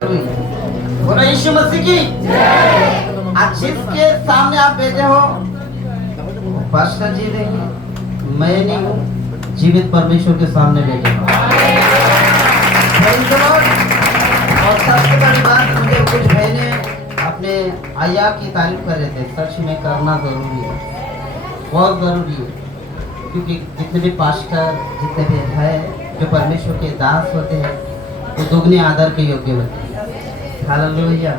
बोलो यीशु मसीह की। आज जिसके सामने आप बैठे हो पास्टर जी नहीं, मैं नहीं हूँ, जीवित परमेश्वर के सामने बैठे हो। Praise the Lord। और सबसे बड़ी बात, मुझे कुछ बहनें अपने आया की तारीफ कर रहे थे। सच में करना जरूरी है, बहुत जरूरी है, क्योंकि जितने भी पास्टर, जितने भी है जो परमेश्वर के दास होते हैं, वो दुगने आदर के योग्य होते हैं। हालेलुया।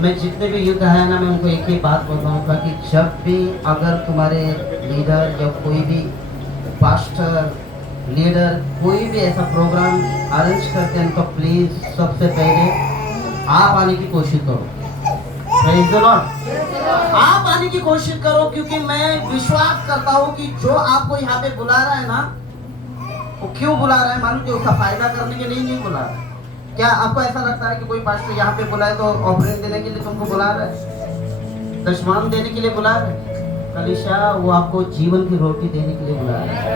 मैं जितने भी युद्ध है ना, मैं उनको एक ही बात बताऊंगा कि जब भी अगर तुम्हारे लीडर या कोई भी पास्टर लीडर कोई भी ऐसा प्रोग्राम अरेंज करते हैं तो प्लीज सबसे पहले आप आने की कोशिश करो। Praise the Lord। आप आने की कोशिश करो, क्योंकि मैं विश्वास करता हूँ कि जो आपको यहाँ पे बुला रहा है ना, वो क्यों बुला रहा है मालूम? कि उसका फायदा करने के लिए नहीं बुला रहा है। क्या आपको ऐसा लगता है कि कोई पास्टर यहाँ पे बुलाए तो ऑफरिंग देने के लिए तुमको बुला रहा है, दशमान देने के लिए बुला रहा है? कलीसिया, वो आपको जीवन की रोटी देने के लिए बुला रहा है।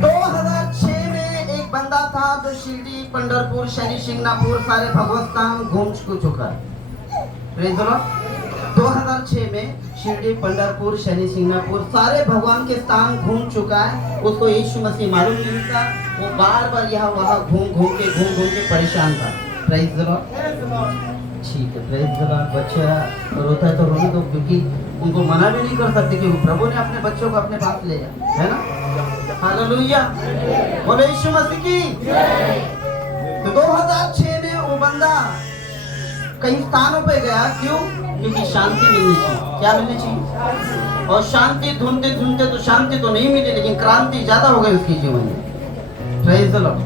2006 में एक बंदा था जो शिरडी, पंढरपुर, शनि शिंगणापुर सारे भगवत स्थान घूम चुका है। 2006 में शिरडी, पंढरपुर, शनि शिंगणापुर सारे भगवान के स्थान घूम चुका है। उसको यीशु मसीह मालूम नहीं था। वो बार बार यहाँ वहाँ घूम के परेशान था। Praise the Lord. ठीक है, प्रेज द लॉर्ड। बच्चा रोता है तो रोने दो, क्योंकि उनको मना भी नहीं कर सकते, क्योंकि प्रभु ने अपने बच्चों को अपने पास ले जाए, है ना। हालेलुया। बोले यीशु मसीह की। तो 2006 में वो बंदा कई स्थानों पे गया। क्यों? क्योंकि शांति मिलनी चाहिए। क्या मिलनी चाहिए? और शांति ढूंढते तो शांति तो नहीं मिली, लेकिन क्रांति ज्यादा हो गई उसके जीवन में। Praise the Lord.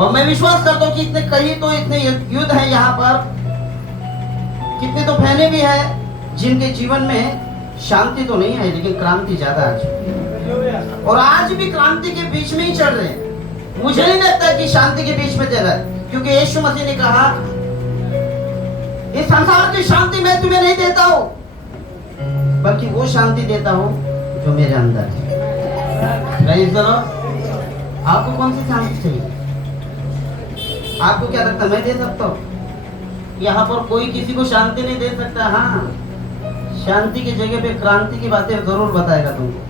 और मैं विश्वास करता हूँ कि इतने युद्ध है यहाँ पर, कितने तो बहनें भी है जिनके जीवन में शांति तो नहीं है, लेकिन क्रांति ज्यादा आ चुकी है। और आज भी क्रांति के बीच में ही चल रहे हैं। मुझे नहीं लगता कि शांति के बीच में चल रहा है, क्योंकि यीशु मसीह ने कहा, इस संसार की शांति मैं तुम्हें नहीं देता हूँ, बल्कि वो शांति देता हूँ जो मेरे अंदर है। Praise the Lord. आपको कौन सी शांति चाहिए? आपको क्या लगता है मैं दे सकता हूँ? यहाँ पर कोई किसी को शांति नहीं दे सकता। हाँ, शांति की जगह पे क्रांति की बातें जरूर बताएगा तुमको,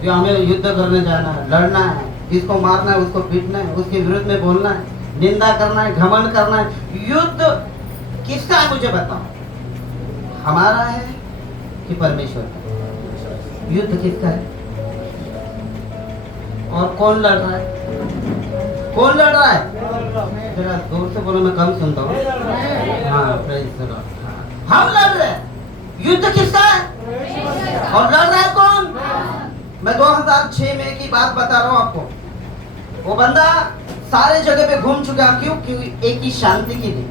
कि हमें युद्ध करने जाना है, लड़ना है, इसको मारना है, उसको पीटना है, उसके विरुद्ध में बोलना है, निंदा करना है, घमंड करना है। युद्ध किसका है मुझे बताओ? हमारा है कि परमेश्वर का? युद्ध किसका है? और कौन लड़ रहा है? कौन लड़ रहा है? जरा जोर से बोलो, मैं कम सुनता हूँ। हाँ, प्रेज द लॉर्ड। हम लड़ रहे हैं। युद्ध किसका है? और लड़ रहा है कौन? मैं 2006 में की बात बता रहा हूँ आपको। वो बंदा सारे जगह पे घूम चुका। क्यों? क्योंकि एक ही शांति के लिए।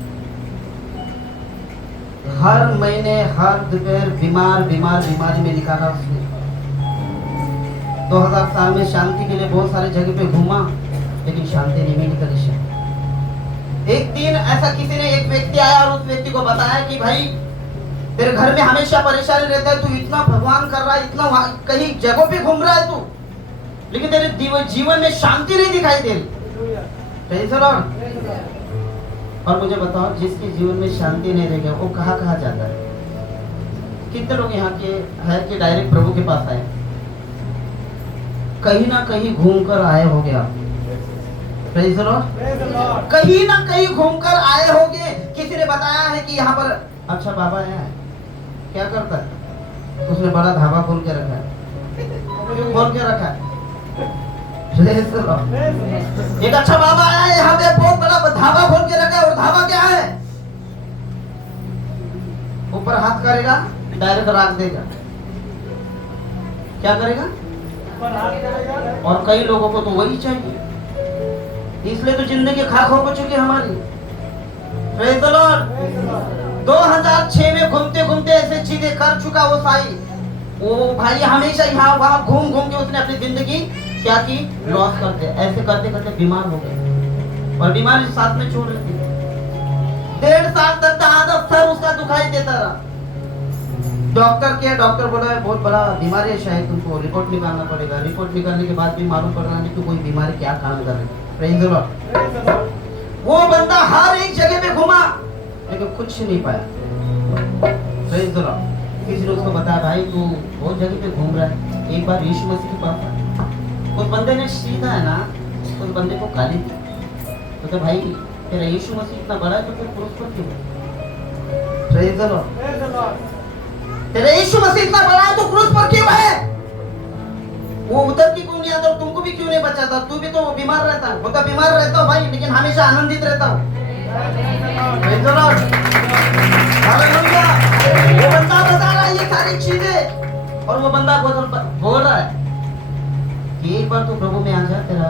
हर महीने हर दोपहर बीमारी में निकाला उसने। 2000 साल में शांति के लिए बहुत सारे जगह पे घूमा, लेकिन शांति नहीं मिली कभी। एक दिन ऐसा किसी ने, एक व्यक्ति आया और उस व्यक्ति को बताया कि भाई तेरे घर में हमेशा परेशानी रहता है, तू इतना भगवान कर रहा है, इतना कहीं जगहों पे घूम रहा है तू, लेकिन तेरे जीवन में शांति नहीं दिखाई दे रही। और मुझे बताओ, जिसके जीवन में शांति नहीं रहेगा वो कहाँ जाता है? कितने लोग यहाँ के है कि डायरेक्ट प्रभु के पास आए? कहीं ना कहीं घूमकर आए होगे आप। Praise the Lord. कहीं ना कहीं घूमकर आए होगे। किसी ने बताया है कि यहाँ पर अच्छा बाबा है, क्या करता है? उसने बड़ा ढाबा खोल के रखा है। एक अच्छा बाबा आया है, यहाँ पे बहुत बड़ा ढाबा खोल के रखा है। और ढाबा क्या है? ऊपर हाथ करेगा, डायरेक्ट राख देगा। क्या करेगा? और कई लोगों को तो वही चाहिए, इसलिए तो जिंदगी खाक हो चुकी हमारी। Praise the Lord. 2006 में घूमते ऐसे चीजें कर चुका वो साई। वो भाई हमेशा यहाँ वहाँ घूम के उसने अपनी जिंदगी क्या की? लॉस करते। ऐसे करते बीमार हो गए, और बीमारी साथ में छोड़ रही थी। 1.5 साल तक आदत सर उसका दुखाई देता रहा। डॉक्टर बोला है बहुत बड़ा बीमारी है, शायद तुमको रिपोर्ट निकालना पड़ेगा। रिपोर्ट निकालने के बाद भी मालूम पड़ रहा है कि कोई बीमारी क्या काम कर रही है। Praise the Lord. वो लेकिन कुछ नहीं पाया। Praise the Lord. किसी ने उसको बताया भाई तू बहुत जगह पे घूम रहा है, एक बार यीशु मसीह के पास आ। उस बंदे ने सीधा है ना उस बंदे को गाली दी, तो भाई तेरा यीशु मसीह इतना बड़ा है तो फिर क्रूस पर क्यों? Praise the Lord. तेरा यीशु मसीह इतना बड़ा है तो क्रूस पर क्यों है? वो उधर की क्यों नहीं आता, तुमको भी क्यों नहीं बचाता? तू भी तो बीमार रहता है, वो तो बीमार रहता हो भाई, लेकिन हमेशा आनंदित रहता हो। Praise the Lord, hallelujah. वो बंदा बता रहा है ये सारी चीजें, और वो बंदा बोल रहा है कि एक बार तो प्रभु में आ जा, तेरा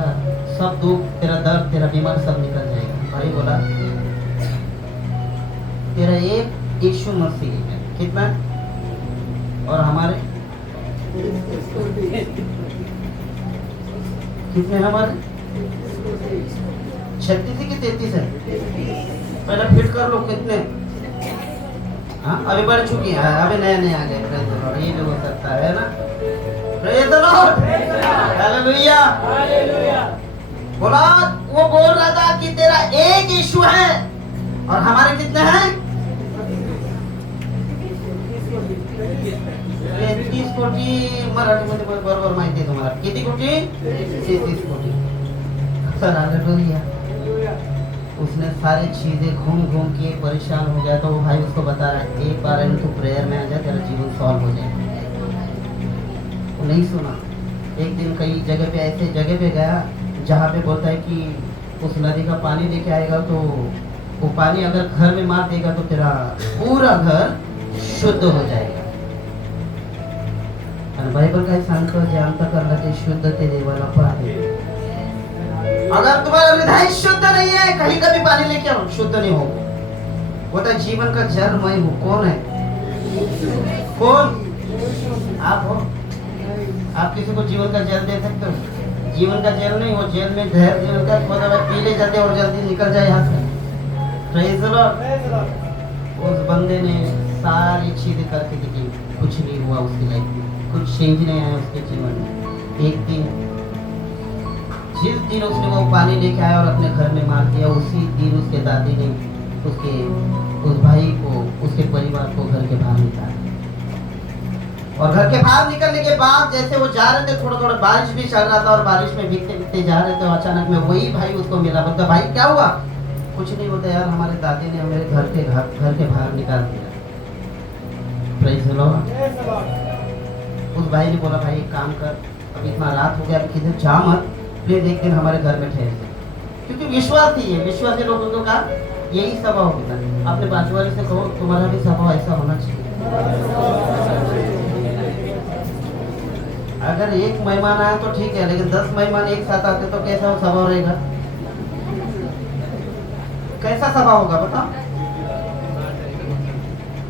सब दुख, तेरा दर्द, तेरा बीमार सब निकल जाएगा। भाई बोला तेरा एक यीशु मसीह है, कितना? और हमारे कितने? हमारे 36 की 33 है। पहले फिट कर लो कितने। हाँ अभी बढ़ चुकी है, अभी नए नए आ गए। प्रेज़ द लॉर्ड, ये भी हो सकता है ना। Praise the Lord, hallelujah. बोला वो बोल रहा था कि तेरा एक यीशु है और हमारे कितने हैं? 33 कोटी। मराठीमध्ये बरोबर माहिती आहे तुम्हाला किती कोटी? 33 कोटी। Sir hallelujah. उसने सारी चीजें घूम घूम के परेशान हो गया, तो वो भाई उसको बता रहा है एक बार तू प्रेयर में आ जा, तेरा जीवन सॉल्व हो जाएगा। वो नहीं सुना। एक दिन कई जगह पे ऐसे जगह पे गया जहाँ पे बोलता है कि उस नदी का पानी लेके आएगा तो वो पानी अगर घर में मार देगा तो तेरा पूरा घर शुद्ध हो जाएगा। आणि बाइबल काय सांगतं, जे अंतःकरणाचे शुद्ध ते देवाला पाहते। अगर तुम्हारा हृदय शुद्ध नहीं है, कहीं का भी पानी लेके आओ शुद्ध नहीं होगा। वो तो जीवन का जल मैं हूँ। कौन है? कौन? आप हो। आप किसी को जीवन का जल दे सकते हो? जीवन का जल नहीं, वो जेल में जहर जीवन का मतलब पी ले जाते और जल्दी निकल जाए यहाँ से। Praise the Lord. उस बंदे ने सारी चीजें करके देखी, कुछ नहीं हुआ उसकी लाइफ में, कुछ चेंज नहीं आया उसके जीवन में। एक दिन जिस दिन उसने वो पानी लेके आया और अपने घर में मार दिया, उसी दिन उसके दादी ने उस भाई को, उसके परिवार को घर के बाहर निकाला। और घर के बाहर निकलने के बाद जैसे वो जा रहे थे, थोड़ा थोड़ा बारिश भी चल रहा था और बारिश में भीगते भीगते जा रहे थे, अचानक में वही भाई उसको मिला। बोलता भाई क्या हुआ? कुछ नहीं होता यार, हमारे दादी ने हमारे घर के बाहर निकाल दिया। Praise the Lord. उस भाई ने बोला भाई एक काम कर, अब इतना रात हो गया, अभी किधर जा मत, प्लीज एक दिन हमारे घर में ठहर जा। क्योंकि विश्वास ही है, विश्वासी लोगों का यही स्वभाव होता है। अपने बाजू वाले से कहो तुम्हारा भी स्वभाव ऐसा होना चाहिए। अगर एक मेहमान आया तो ठीक है, लेकिन 10 मेहमान एक साथ आते तो कैसा स्वभाव रहेगा? कैसा स्वभाव होगा बताओ?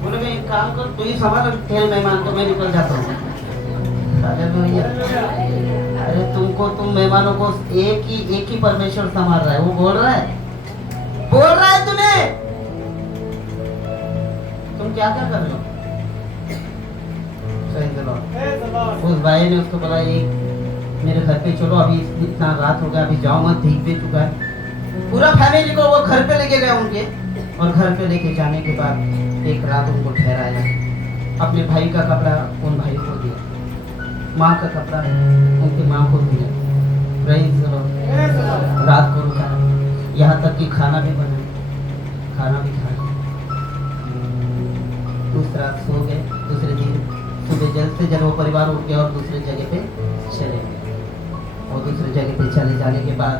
बोले मैं एक काम कर, तू ही संभाल, तेरे मेहमान को मैं निकल जाता हूँ। अरे तुम मेहमानों को एक ही परमेश्वर संभाल रहा है। वो बोल रहा है तुम्हें, तुम क्या कर रहे हो? उस भाई ने उसको बोला एक मेरे घर पे चलो, अभी इतना रात हो गया, अभी जाओ मत, भीग भी चुका है। पूरा फैमिली को वो घर पे लेके गया उनके, और घर पे लेके जाने के बाद एक रात उनको ठहराया। अपने भाई का कपड़ा उन भाई को दिया, माँ का कपड़ा उनकी माँ को दिया। Praise the Lord. रात को रुका, यहाँ तक कि खाना भी बना, खाना भी खाया। उस रात सो गए। दूसरे दिन सुबह जल्द से जल्द वो परिवार उठ गया और दूसरी जगह पे चले गए। और दूसरी जगह पे चले जाने के बाद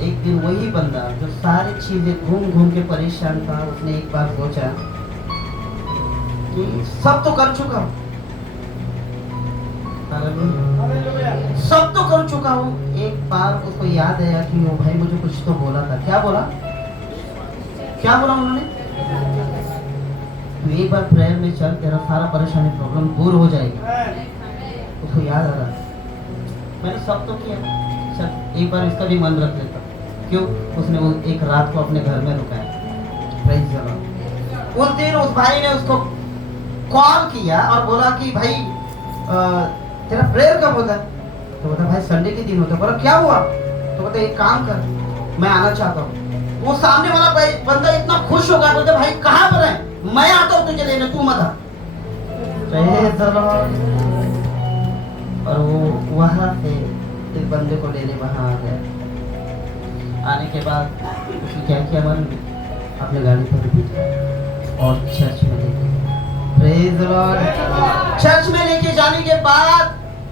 एक दिन वही बंदा जो सारी चीजें घूम घूम के परेशान था, उसने एक बार सोचा कि सब तो कर चुका हूँ, सब तो कर चुका हूँ। एक बार उसको याद आया कि वो भाई मुझे कुछ तो बोला था। क्या बोला उन्होंने? तो एक बार प्रेयर में चल, तेरा सारा परेशानी प्रॉब्लम दूर हो जाएगा। उसको याद आ रहा मैंने सब तो किया, चल एक बार इसका भी मन रख लेता। क्यों? उसने वो एक रात को अपने घर में रुकाया। Praise the Lord. उस दिन उस भाई ने उसको कॉल किया और बोला कि भाई तेरा प्रेयर कब होता है? तो बोला भाई संडे के दिन होता है। बोला क्या हुआ? तो बोलते एक काम कर, मैं आना चाहता हूँ। वो सामने वाला बंदा इतना खुश होगा, बोलते भाई कहाँ पर है, मैं आता हूँ तुझे लेने, तू मत आ। और वो वहां से इस बंदे को लेने वहां आ गया। आने के बाद उसने क्या किया, मन अपने गाड़ी पर बिठा और चर्च में लेके, प्रेज द लॉर्ड, चर्च में लेके जाने के बाद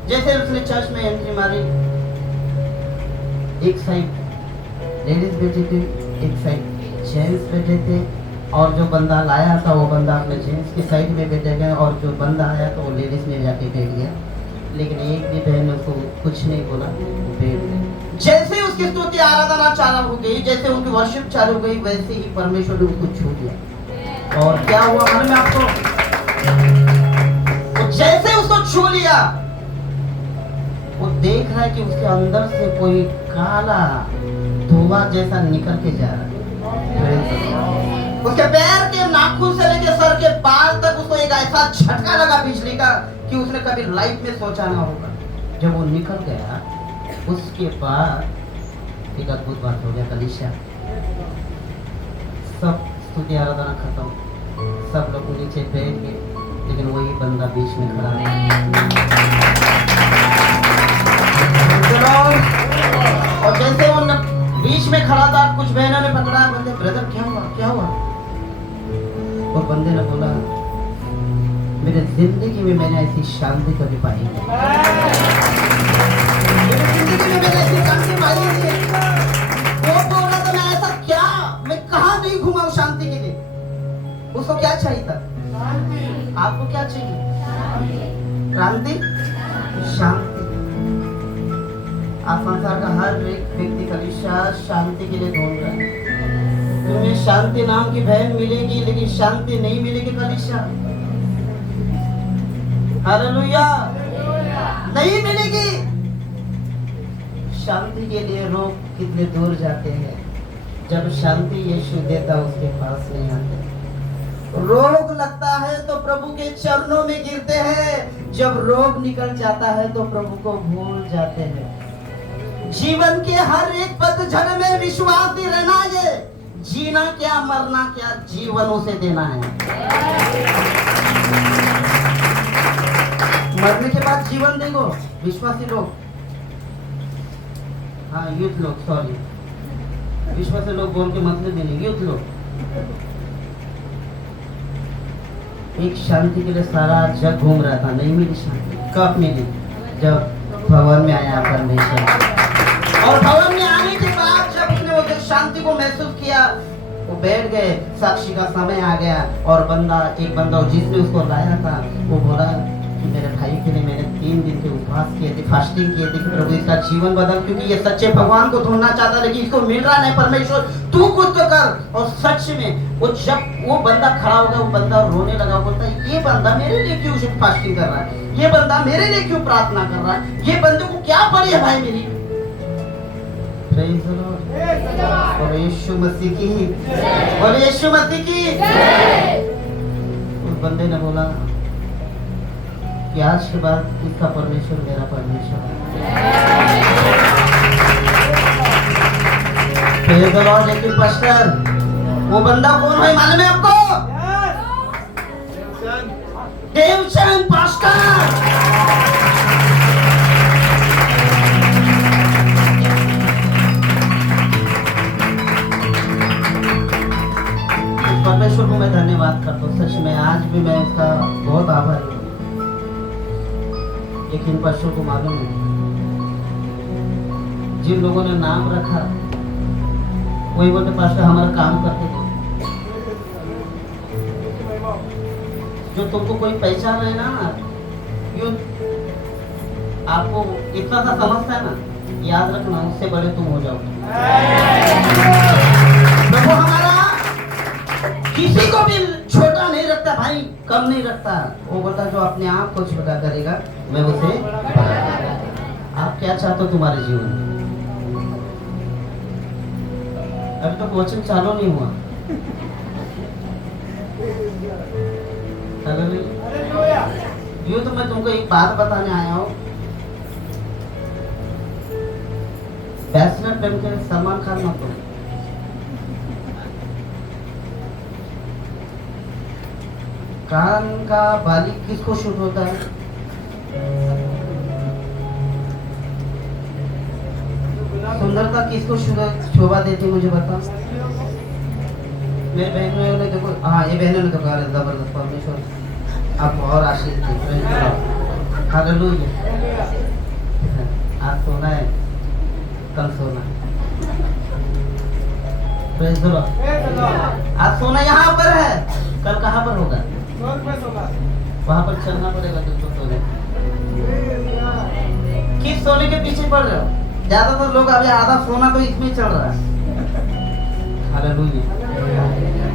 जैसे उसने चर्च में एंट्री मारी, एक साइड लेडीज बैठी थी, एक साइड जेंट्स बैठे थे, और जो बंदा लाया था वो बंदा अपने जेंट्स की साइड में बैठे गए, और जो बंदा आया तो वो लेडीज में जाके बैठ गया। लेकिन एक भी बहन ने उसको कुछ नहीं बोला, बैठ गए। जैसे ही उसकी स्तुति आराधना चालू हो गई, जैसे उनकी वर्शिप चालू हो गई, वैसे ही परमेश्वर ने उसको छू दिया। और क्या हुआ मालूम है आपको, तो जैसे उसको छू लिया, वो देख रहा है कि उसके अंदर से कोई काला धुआं जैसा निकल के जा रहा है। उसके पैर के नाखून से लेकर सर के बाल तक उसको एक ऐसा झटका लगा बिजली का कि उसने कभी लाइफ में सोचा ना होगा। जब वो निकल गया, उसके बाद एक अद्भुत बात हो गया। कलीसिया सब स्तुति आराधना खत्म, सब लोग नीचे बैठ गए, लेकिन वही बंदा बीच में खड़ा है। और जैसे वो बीच में खड़ा था, कुछ बहनों ने पकड़ा, बोलते ब्रदर क्या हुआ, क्या हुआ? और बंदे ने बोला, मेरे जिंदगी में मैंने ऐसी शांति कभी पाई नहीं, मेरी जिंदगी में मैंने ऐसी शांति पाई नहीं। वो बोल रहा था, मैं ऐसा क्या, मैं कहाँ नहीं घूमा हूँ शांति के लिए। उसको क्या चाहिए था? आपको क्या चाहिए? क्रांति, शांति। आप संसार का हर एक व्यक्ति कलीसिया शांति के लिए ढूंढ रहा है। तुम्हें शांति नाम की बहन मिलेगी, लेकिन शांति नहीं मिलेगी कलीसिया। हालेलुया, नहीं मिलेगी। शांति के लिए लोग कितने दूर जाते हैं, जब शांति यीशु देता उसके पास नहीं आते। रोग लगता है तो प्रभु के चरणों में गिरते हैं, जब रोग निकल जाता है तो प्रभु को भूल जाते हैं। जीवन के हर एक पतझड़ में विश्वासी रहना, ये जीना क्या मरना क्या, जीवन उसे देना है। मरने के बाद जीवन देंगे विश्वासी लोग, हाँ यूथ लोग, सॉरी विश्वासी लोग बोल के मतलब भी नहीं, यूथ लोग। एक शांति के लिए सारा जग घूम रहा था, नहीं मिली शांति। कब मिली? जब भवन में आया परमेश्वर। और भवन में आने के बाद जब उसने वो शांति को महसूस किया, वो बैठ गए, साक्षी का समय आ गया। और एक बंदा जिसने उसको लाया था, वो बोला कि मेरे भाई के लिए मैंने 3 दिन के उपवास किए थे, फास्टिंग किए थे, प्रभु इसका जीवन बदल, क्योंकि ये सच्चे भगवान को ढूंढना चाहता, लेकिन इसको मिल रहा नहीं। परमेश्वर तू कुछ तो कर। और सच में वो जब वो बंदा खड़ा हो गया, वो बंदा रोने लगा, बोलता है ये बंदा मेरे लिए क्यों फास्टिंग कर रहा है, ये बंदा मेरे लिए क्यों प्रार्थना कर रहा है, ये बंदे को क्या पड़ी है भाई मेरी। और यीशु मसीह की, और यीशु मसीह की। उस बंदे ने बोला कि आज के बाद इसका परमेश्वर मेरा परमेश्वर है। लेकिन पास्टर, वो बंदा कौन है मालूम है आपको? देवचंद पास्टर। परमेश्वर को मैं धन्यवाद करता हूँ, सच में आज भी मैं उसका बहुत आभारी हूँ। लेकिन परमेश्वर को मालूम है, जिन लोगों ने नाम रखा वही बोलते पास्टर हमारा काम करते थे। जो तुमको कोई पहचान है ना, यो आपको इतना सा समझता है ना, याद रखना उससे बड़े तुम हो जाओगे। प्रभु हमारा किसी को भी छोटा नहीं रखता भाई, कम नहीं रखता। वो बोलता जो अपने आप को छोटा करेगा मैं उसे बढ़ाऊंगा। आप क्या चाहते हो तुम्हारे जीवन में? अभी तो कोचिंग चालू नहीं हुआ। यूं तो मैं तुमको एक बात बताने आया हूँ। बैचलर बन के सलमान खान मत बनो। कान का बाली किसको शूट होता है? सुंदरता किसको शोभा देती है मुझे बताओ। मेरे बहनों ने देखो, हाँ ये बहनों ने तो कहा जबरदस्त परमेश्वर आप और आशीष दी। हालेलुया। आज सोना है, कल सोना है। Praise the Lord. आज सोना यहाँ पर है, कल कहाँ पर होगा? वहाँ पर चलना पड़ेगा तुमको सोने। किस सोने के पीछे पड़ रहे हो? ज्यादातर लोग अभी आधा सोना तो इसमें चल रहा है। हालेलुया।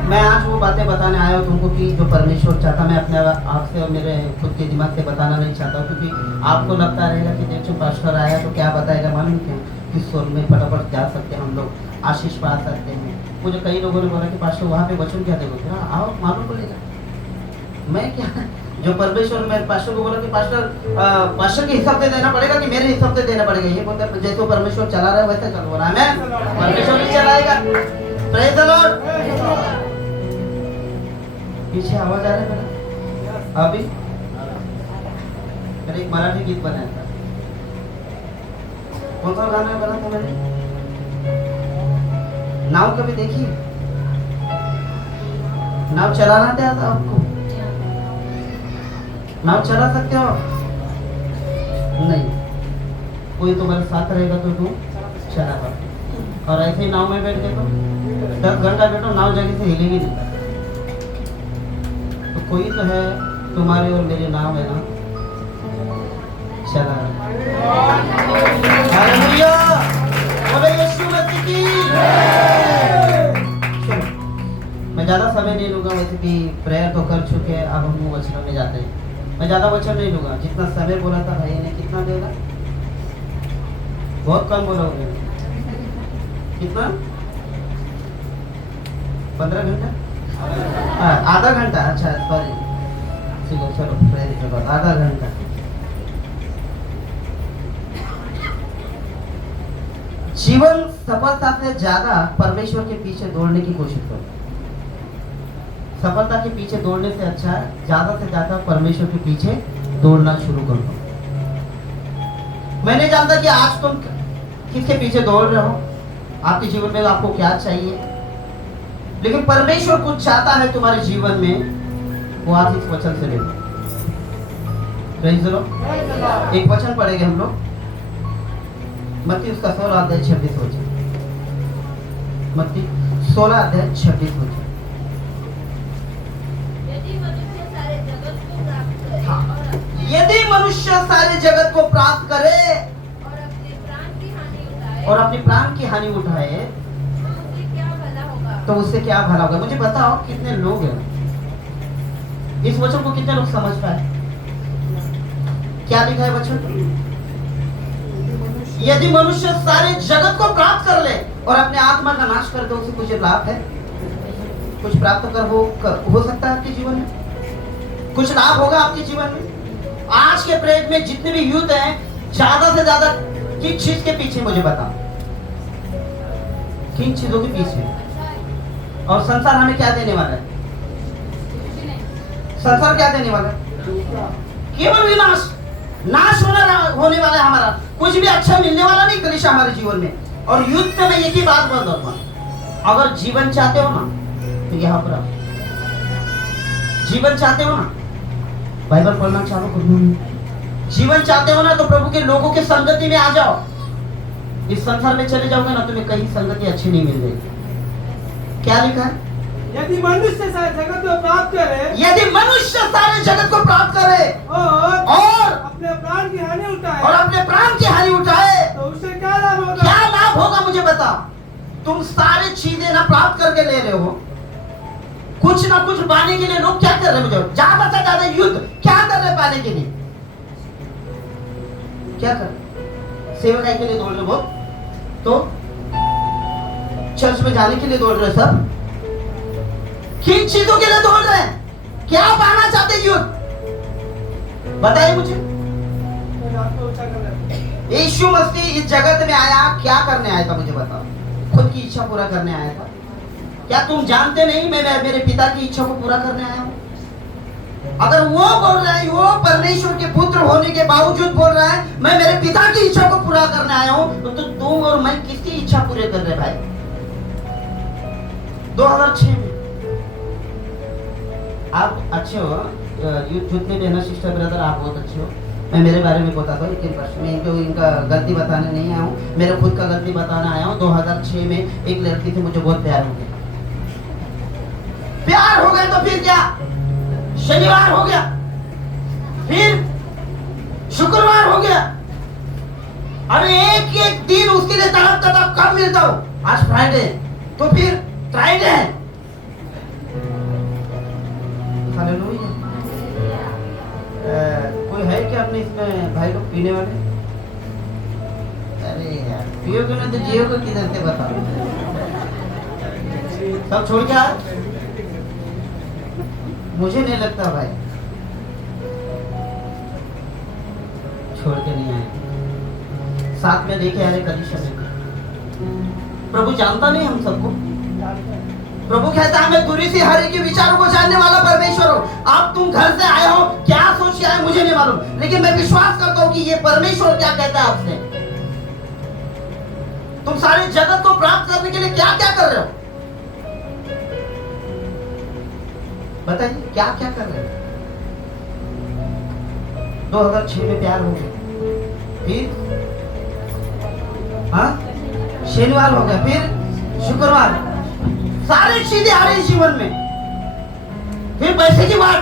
मैं आज वो बातें बताने आया हूँ तुमको कि जो परमेश्वर चाहता, मैं अपने आप से और मेरे खुद के दिमाग से बताना नहीं चाहता, क्योंकि आपको लगता रहेगा कि देखो पास्टर आया तो क्या बताएगा, मालूम क्यों? किस सोल में फटाफट जा सकते हैं हम लोग, आशीष पा सकते हैं। मुझे कई लोगों ने बोला कि पास्टर वहाँ पे वचन क्या देखोगे? हाँ आओ, मालूम पड़ेगा। मैं क्या, जो परमेश्वर, मैं पास्टर को बोला कि पास्टर के हिसाब से देना पड़ेगा कि मेरे हिसाब से देना पड़ेगा? ये बोलते जैसे परमेश्वर चला रहा है वैसे चल रहा है, मैं परमेश्वर भी चलाएगा। Praise the Lord. पीछे आवाज आ रहा है मेरा अभी? मैंने एक मराठी गीत बनाया था। कौन सा गाना बना था मैंने? नाव कभी देखी? नाव चलाना आता था आपको? नाव चला सकते हो? नहीं। कोई तुम्हारे साथ रहेगा तो तुम चला पाओ। और ऐसे ही नाव में बैठ के तो 10 घंटा बैठो, नाव जगह से हिलेगी नहीं। तो कोई तो है तुम्हारे और मेरे नाम है ना, चला। हालेलुया। बोलो यीशु मसीह की। चलो, मैं ज्यादा समय नहीं लूंगा, वैसे कि प्रेयर तो कर चुके हैं, अब हम वचन में जाते हैं। मैं ज्यादा वचन नहीं लूंगा, जितना समय बोला था भाई ने, कितना देगा? बहुत कम बोलोगे। कितना? 15 घंटा? आधा घंटा। अच्छा सॉरी, चलो आधा घंटा। जीवन सफलता से ज्यादा परमेश्वर के पीछे दौड़ने की कोशिश करो। सफलता के पीछे दौड़ने से अच्छा है ज्यादा से ज्यादा परमेश्वर के पीछे दौड़ना शुरू करो। मैं नहीं जानता कि आज तुम किसके पीछे दौड़ रहे हो, आपके जीवन में आपको क्या चाहिए, लेकिन परमेश्वर कुछ चाहता है तुम्हारे जीवन में, वो आज इस वचन से ले लो। Praise the Lord. एक वचन पढ़ेंगे हम लोग, मत्ती उसका 16 अध्याय 26 वचन। मत्ती 16 अध्याय 26 वचन। यदि मनुष्य सारे जगत को प्राप्त करे और अपने प्राण की हानि उठाए तो उससे क्या भला होगा? मुझे बताओ कितने लोग हैं, इस वचन को कितने लोग समझ पाए? क्या लिखा है वचन? यदि मनुष्य सारे जगत को प्राप्त कर ले और अपने आत्मा का नाश कर दे, उसे कुछ लाभ है? कुछ प्राप्त कर हो सकता है आपके जीवन में? कुछ लाभ होगा आपके जीवन में? आज के पीरियड में जितने भी यूथ हैं, ज्यादा से ज्यादा किस चीज के पीछे मुझे बताओ, किन चीजों के पीछे? और संसार हमें क्या देने वाला है? संसार क्या देने वाला है? केवल विनाश, नाश होने वाला है हमारा, कुछ भी अच्छा मिलने वाला नहीं कलिशा हमारे जीवन में। और युद्ध में एक ही बात बोल दूंगा, अगर जीवन चाहते हो ना तो यहाँ पर आओ। जीवन चाहते हो ना, बाइबल पढ़ना चालू करो। जीवन चाहते हो ना तो प्रभु के लोगों के संगति में आ जाओ। इस संसार में चले जाओगे ना, तुम्हें कहीं संगति अच्छी नहीं मिल रही। क्या लिखा है? यदि मनुष्य सारे जगत को प्राप्त करे, यदि मनुष्य सारे जगत को प्राप्त करे और अपने प्राण की हानि उठाए, और अपने प्राण की हानि उठाए तो उससे क्या लाभ होगा? क्या लाभ होगा मुझे बताओ। तुम सारे चीजें ना प्राप्त करके ले रहे हो, कुछ ना कुछ पाने के लिए लोग क्या कर रहे हैं? मुझे ज्यादा से ज्यादा युद्ध क्या कर रहे हैं पाने के लिए? क्या कर सेवकाई के लिए दौड़ रहे हो, तो चर्च में जाने के लिए दौड़ रहे सब। किन चीजों के लिए दौड़ रहे हैं? क्या पाना चाहते युद्ध? बताइए मुझे। यीशु मसीह इस जगत में आया, क्या करने आया था मुझे बताओ? खुद की इच्छा पूरा करने आया था। क्या तुम जानते नहीं मैं मेरे पिता की इच्छा को पूरा करने आया हूं? अगर वो बोल रहा है, वो परमेश्वर के पुत्र होने के बावजूद बोल रहा है मैं मेरे पिता की इच्छा को पूरा करने आया हूं, तो तुम और मैं किसकी इच्छा पूरी कर रहे भाई? 2006 में आप अच्छे हो, जितने भी है ना सिस्टर ब्रदर, आप बहुत अच्छे हो। मैं मेरे बारे में बताता हूँ, मैं इनको इनका गलती बताने नहीं आया हूँ, मेरे खुद का गलती बताने आया हूँ। 2006 में एक लड़की से मुझे बहुत प्यार हो गया। प्यार हो गया तो फिर क्या, शनिवार हो गया, फिर शुक्रवार हो गया, अरे एक एक दिन उसके लिए तड़पता था कब मिलता हूँ। आज फ्राइडे तो फिर फ्राइडे है। हालेलुया। कोई है क्या अपने इसमें भाई लोग पीने वाले? अरे यार पियोगे ना तो जियो को किधर से बताओ। सब छोड़ के आए? मुझे नहीं लगता भाई छोड़ के नहीं आए, साथ में लेके आए कलीसिया में। प्रभु जानता नहीं हम सबको। प्रभु कहता है मैं दूरी से हर एक के विचारों को जानने वाला परमेश्वर हूँ। आप तुम घर से आए हो, क्या सोच के आए मुझे नहीं मालूम, लेकिन मैं विश्वास करता हूँ कि ये परमेश्वर क्या कहता है आपसे। तुम सारे जगत को प्राप्त करने के लिए क्या क्या कर रहे हो? बताइए क्या क्या कर रहे हो? 2006 में प्यार हो गया, फिर हाँ शनिवार हो गया, फिर शुक्रवार, सारे चीजें आ रही जीवन में, फिर पैसे की बात।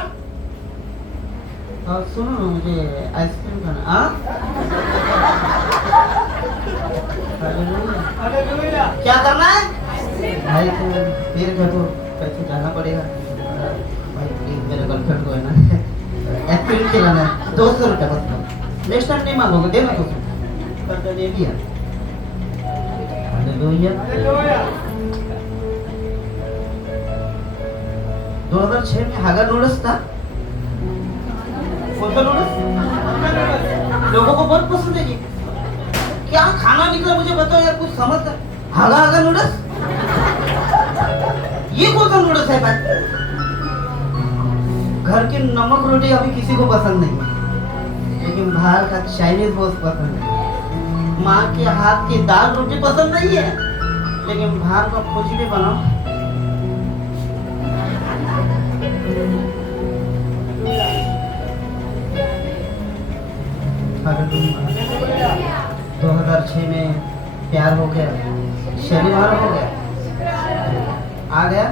और सुनो ना मुझे आइसक्रीम खाना। हालेलुया। क्या करना है भाई? तो फिर घर तो पैसे जाना पड़ेगा भाई, प्लीज मेरे गर्लफ्रेंड को है ना आइसक्रीम खिलाना है, 200 रुपये बस। नेक्स्ट टाइम नहीं मांगोगे, देना तो कल तो दे दिया। हालेलुया। हालेलुया। 2006 में हागा नूडल्स था। कौन सा नूडल्स? लोगों को बहुत पसंद है ये। क्या खाना निकला मुझे बताओ यार, कुछ समझ कर। हागा हागा नूडल्स, ये कौन सा नूडल्स है भाई? घर की नमक रोटी अभी किसी को पसंद नहीं, लेकिन बाहर का चाइनीज बहुत पसंद है। माँ के हाथ की दाल रोटी पसंद नहीं है, लेकिन बाहर का कुछ भी बनाओ। हालेलुया। 2006 में प्यार हो गया, शनिवार हो गया, आ गया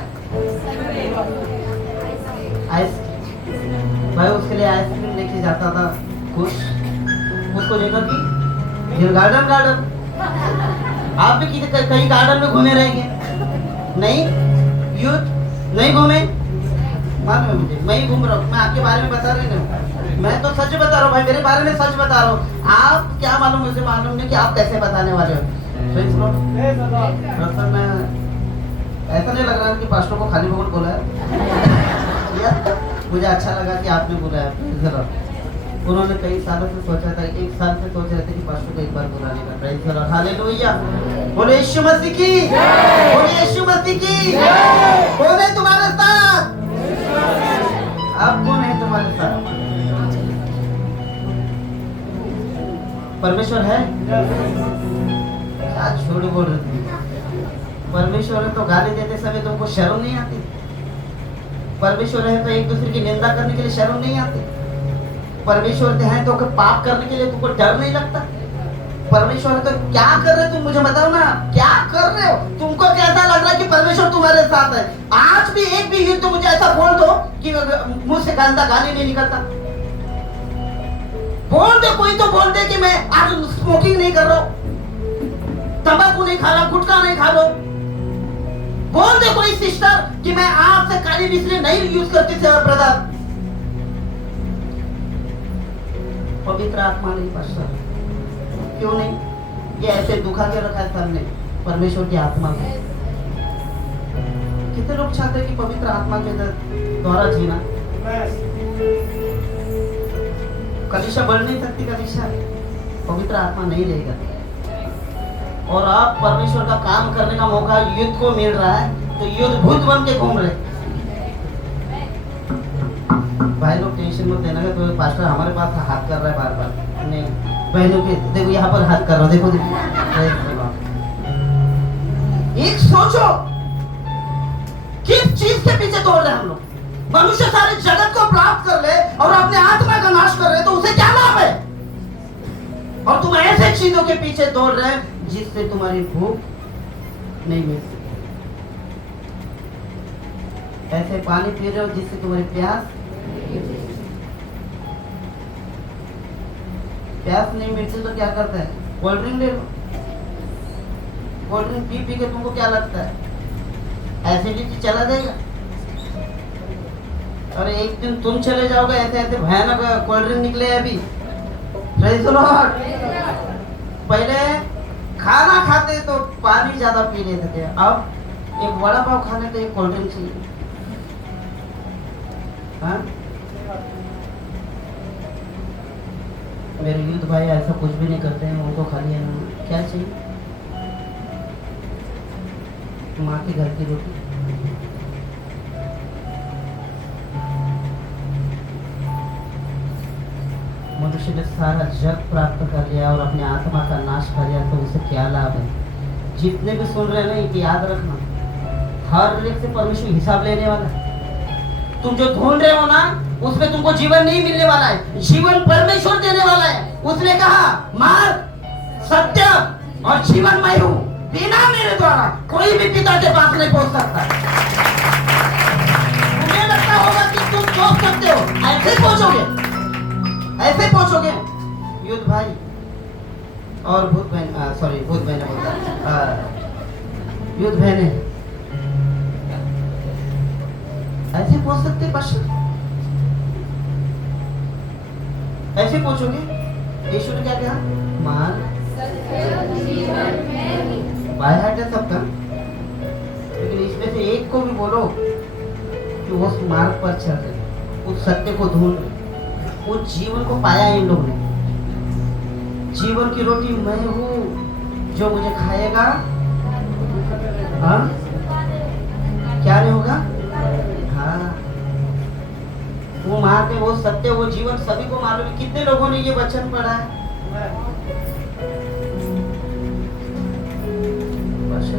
आइसक्रीम। भाई उसके लिए आइसक्रीम लेके जाता था खुश, उसको लेकर कि फिर गार्डन आप भी कहीं गार्डन में घूमे रहेंगे नहीं? यूथ नहीं घूमे? मालूम है मुझे, मैं ही घूम रहा हूँ। मैं आपके बारे में बता रही हूँ, मैं तो सच बता रहा हूँ भाई, मेरे बारे में सच बता रहा हूँ। आप क्या मालूम, मुझे मालूम नहीं कि आप कैसे बताने वाले हो। दरअसल मैं ऐसा नहीं लग रहा कि पास्टर को खाली बगल बोला है मुझे अच्छा लगा कि आपने बोला है जरा। उन्होंने कई सालों से सोचा था, 1 साल से सोच रहे थे कि पास्टर को एक बार बुलाने का। Praise the Lord, hallelujah. बोले यीशु मसीह की, बोले यीशु मसीह की। कौन है तुम्हारे साथ? अब कौन है तुम्हारे साथ? परमेश्वर है। क्या झूठ बोल रहे थे? परमेश्वर है तो गाली देते समय तुमको शर्म नहीं आती? परमेश्वर है तो एक दूसरे की निंदा करने के लिए शर्म नहीं आती? परमेश्वर है तो पाप करने के लिए तुमको डर नहीं लगता? परमेश्वर है तो क्या कर रहे हो तुम, मुझे बताओ ना, क्या कर रहे हो? तुमको कैसा लग रहा है कि परमेश्वर तुम्हारे साथ है? आज भी एक भी युद्ध मुझे ऐसा बोल दो कि मुंह से गंदा गाली नहीं निकलता। बोल दे कोई, तो बोल दे कि मैं आज स्मोकिंग नहीं कर रहा हूं, तंबाकू नहीं खा रहा, गुटखा नहीं खा रहा। बोल दे कोई सिस्टर कि मैं आज से काली मिश्री नहीं यूज करती ब्रदर। पवित्र आत्मा नहीं पास्टर, क्यों नहीं? ये ऐसे दुखा के रखा है सबने परमेश्वर की आत्मा को। कितने लोग चाहते हैं कि पवित्र आत्मा के द्वारा जीना? कलीसिया बढ़ नहीं सकती, कलीसिया पवित्र आत्मा नहीं रहेगा। और आप परमेश्वर का काम करने का मौका युद्ध को मिल रहा है, तो युद्ध भूत बन के घूम रहे। भाई लोग टेंशन मत लेना का, तो पास्टर हमारे पास हाथ कर रहा है बार बार। नहीं बहनों के देखो यहाँ पर हाथ कर रहा, देखो देखो। एक सोचो किस चीज के पीछे दौड़ रहे हैं हम लोग। मनुष्य सारे जगत को प्राप्त कर ले और अपने आत्मा का नाश कर रहे, तो उसे क्या लाभ है? और तुम ऐसे चीजों के पीछे दौड़ रहे हैं जिससे तुम्हारी भूख नहीं मिलती, ऐसे पानी पी रहे हो जिससे तुम्हारी प्यास नहीं मिलती, तो क्या करते हैं? कोल्ड ड्रिंक ले लो। कोल्ड ड्रिंक पी पी के तुमको क्या लगता है? एसिडिटी चला जाएगा। और एक दिन तुम चले जाओगे, ऐसे ऐसे भयानक कोल्ड ड्रिंक निकले अभी। Praise the Lord. पहले खाना खाते तो पानी ज्यादा पी लेते थे, अब एक वड़ा पाव खाने तो एक कोल्ड ड्रिंक चाहिए। हाँ? मेरे यूथ भाई ऐसा कुछ भी नहीं करते हैं, उनको खाली है क्या चाहिए? माँ के घर की रोटी। मनुष्य ने सारा जग प्राप्त कर लिया और अपने आत्मा का नाश कर लिया, तो उसे क्या लाभ है? जितने भी सुन रहे हैं ना, कि याद रखना, हर एक से परमेश्वर हिसाब लेने वाला है। तुम जो ढूंढ रहे हो ना, उसमें तुमको जीवन नहीं मिलने वाला है, जीवन परमेश्वर देने वाला है। उसने कहा मार्ग, सत्य और जीवन मैं हूँ, बिना मेरे द्वारा कोई भी पिता के पास नहीं पहुंच सकता। तुम्हें लगता होगा कि तुम सोच सकते हो, ऐसे पहुंचोगे, ऐसे पहुंचोगे। युद्ध भाई और भूत बहन, सॉरी भूत बहन बोलता, युद्ध बहने ऐसे पहुंच सकते पास्टर? ऐसे पहुंचोगे? यीशु ने क्या कहा? मार्ग, बाय हार्ट है सबका, लेकिन इसमें से एक को भी बोलो कि वो उस मार्ग पर चल रहे, उस सत्य को ढूंढ रहे, उस जीवन को पाया इन लोगों ने। जीवन की रोटी मैं हूँ, जो मुझे खाएगा हाँ क्या नहीं होगा? हाँ, वो मार्ग है, वो सत्य, वो जीवन सभी को मालूम है। कितने लोगों ने ये वचन पढ़ा है?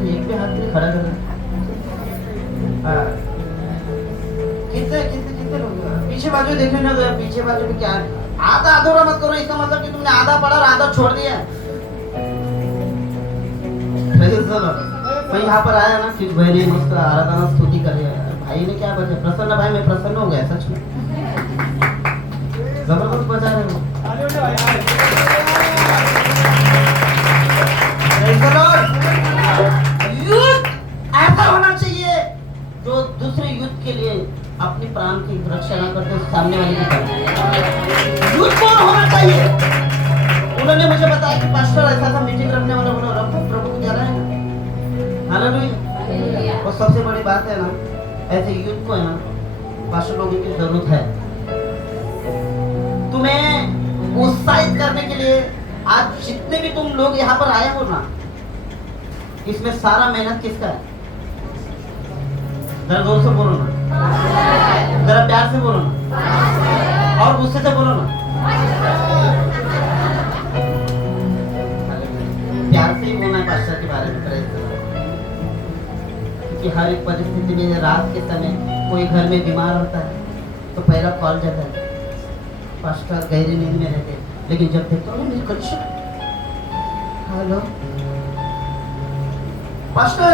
एक भी हाथ में खड़ा कर, कितने लोग पीछे बाजू देखे ना, तो पीछे बाजू में क्या है? आधा अधूरा मत करो, इसका मतलब कि तुमने आधा पढ़ा और आधा छोड़ दिया। मैं यहाँ पर आया ना, फिर बहने मस्त आराधना स्तुति कर रही है। भाई ने क्या बजा? प्रसन्न भाई, मैं प्रसन्न हो गया सच में, जबरदस्त बजा रहे हो। युद्ध ऐसा होना चाहिए जो दूसरे युद्ध के लिए अपने प्राण की रक्षा न करते, सामने वाले की करते। युद्ध कौन होना चाहिए? उन्होंने मुझे बताया कि पास्टर ऐसा था, मीटिंग रखने वाला बोला रखो, प्रभु को जा रहा है ना। हालेलुया। और सबसे बड़ी बात है ना, ऐसे युद्ध को है ना, पास्टर लोगों की जरूरत है। तुम्हें उत्साहित करने के लिए आज जितने भी तुम लोग यहाँ पर आए हो ना, इसमें सारा मेहनत किसका है? जरा जोर से बोलो ना, जरा प्यार से बोलो ना, और गुस्से से बोलो ना। प्यार से ही बोलना है पास्टर के बारे में। क्योंकि हर एक परिस्थिति में, रात के समय कोई घर में बीमार होता है तो पहला कॉल जाता है, पास्टर गहरी नींद में रहते, लेकिन जब देखते हो मेरी कंडीशन, हेलो पास्टर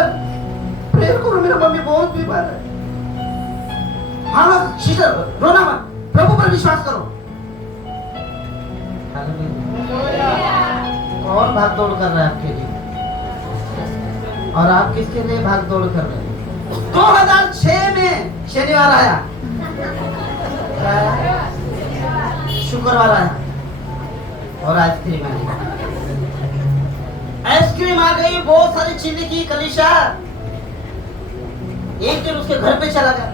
प्रेयर करो, मेरा मम्मी बहुत बीमार है। हाँ सिस्टर रोना मत, प्रभु पर विश्वास करो। कौन भाग दौड़ कर रहा है आपके लिए? और आप किसके लिए भाग दौड़ कर रहे हैं? 2006 में शनिवार आया, शुक्रवार आया और आइसक्रीम आई। आइसक्रीम आ गई, बहुत सारी चीनी की कलीशा। एक दिन उसके घर पे चला गया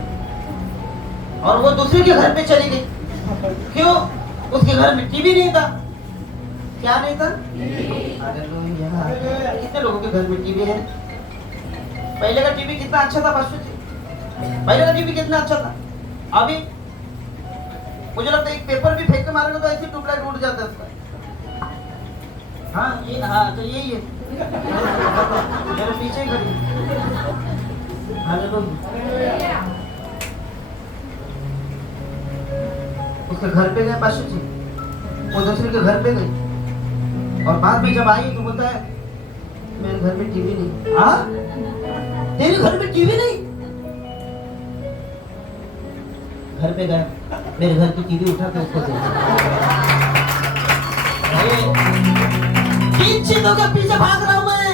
और वो दूसरे के घर पे चली गई। क्यों? उसके घर में टीवी नहीं था। क्या नहीं था? कितने लोगों के घर में टीवी है? पहले का टीवी कितना अच्छा था पास्टर जी, पहले का टीवी कितना अच्छा था। अभी मुझे लगता है एक पेपर भी फेंक के मारेगा तो ऐसी ट्यूबलाइट उड़ जाता है उसका। हाँ ये, हाँ तो यही है, मेरे पीछे ही खड़ी। हालेलुया। उसके घर पे गए पाशु जी, वो दूसरे के घर पे गई और बाद में जब आई तो बोलता है मेरे घर में टीवी नहीं। हाँ तेरे घर में टीवी नहीं? घर पे गया, मेरे घर की टीवी उठा के उसको दे। तीन चीजों के पीछे भाग रहा हूं मैं,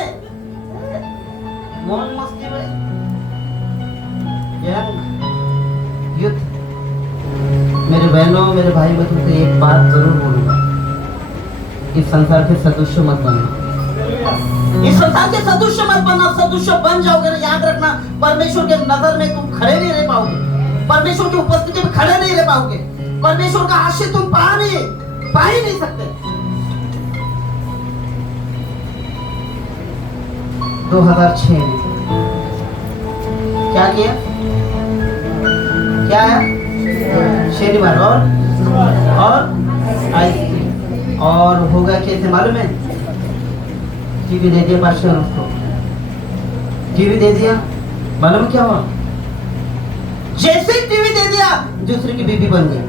मौज मस्ती में, युद्ध। मेरे बहनों, मेरे भाई बहनों से एक बात जरूर बोलूंगा, इस संसार के सदृश्य मत बनना। इस संसार के सदृश्य मत बनना। सदृश्य बन जाओगे ना, याद रखना परमेश्वर के नजर में तुम खड़े नहीं रह पाओगे, परमेश्वर की उपस्थिति में खड़े नहीं रह पाओगे, परमेश्वर का आशीष तुम पा ही नहीं सकते। 2006 में क्या किया? क्या है? शनिवार और आइसक्रीम और होगा कैसे मालूम है? टीवी दे दिया पास्टर उसको, टीवी दे दिया, मालूम क्या हुआ? जैसे ही टीवी दे दिया दूसरे की बीबी बन गई।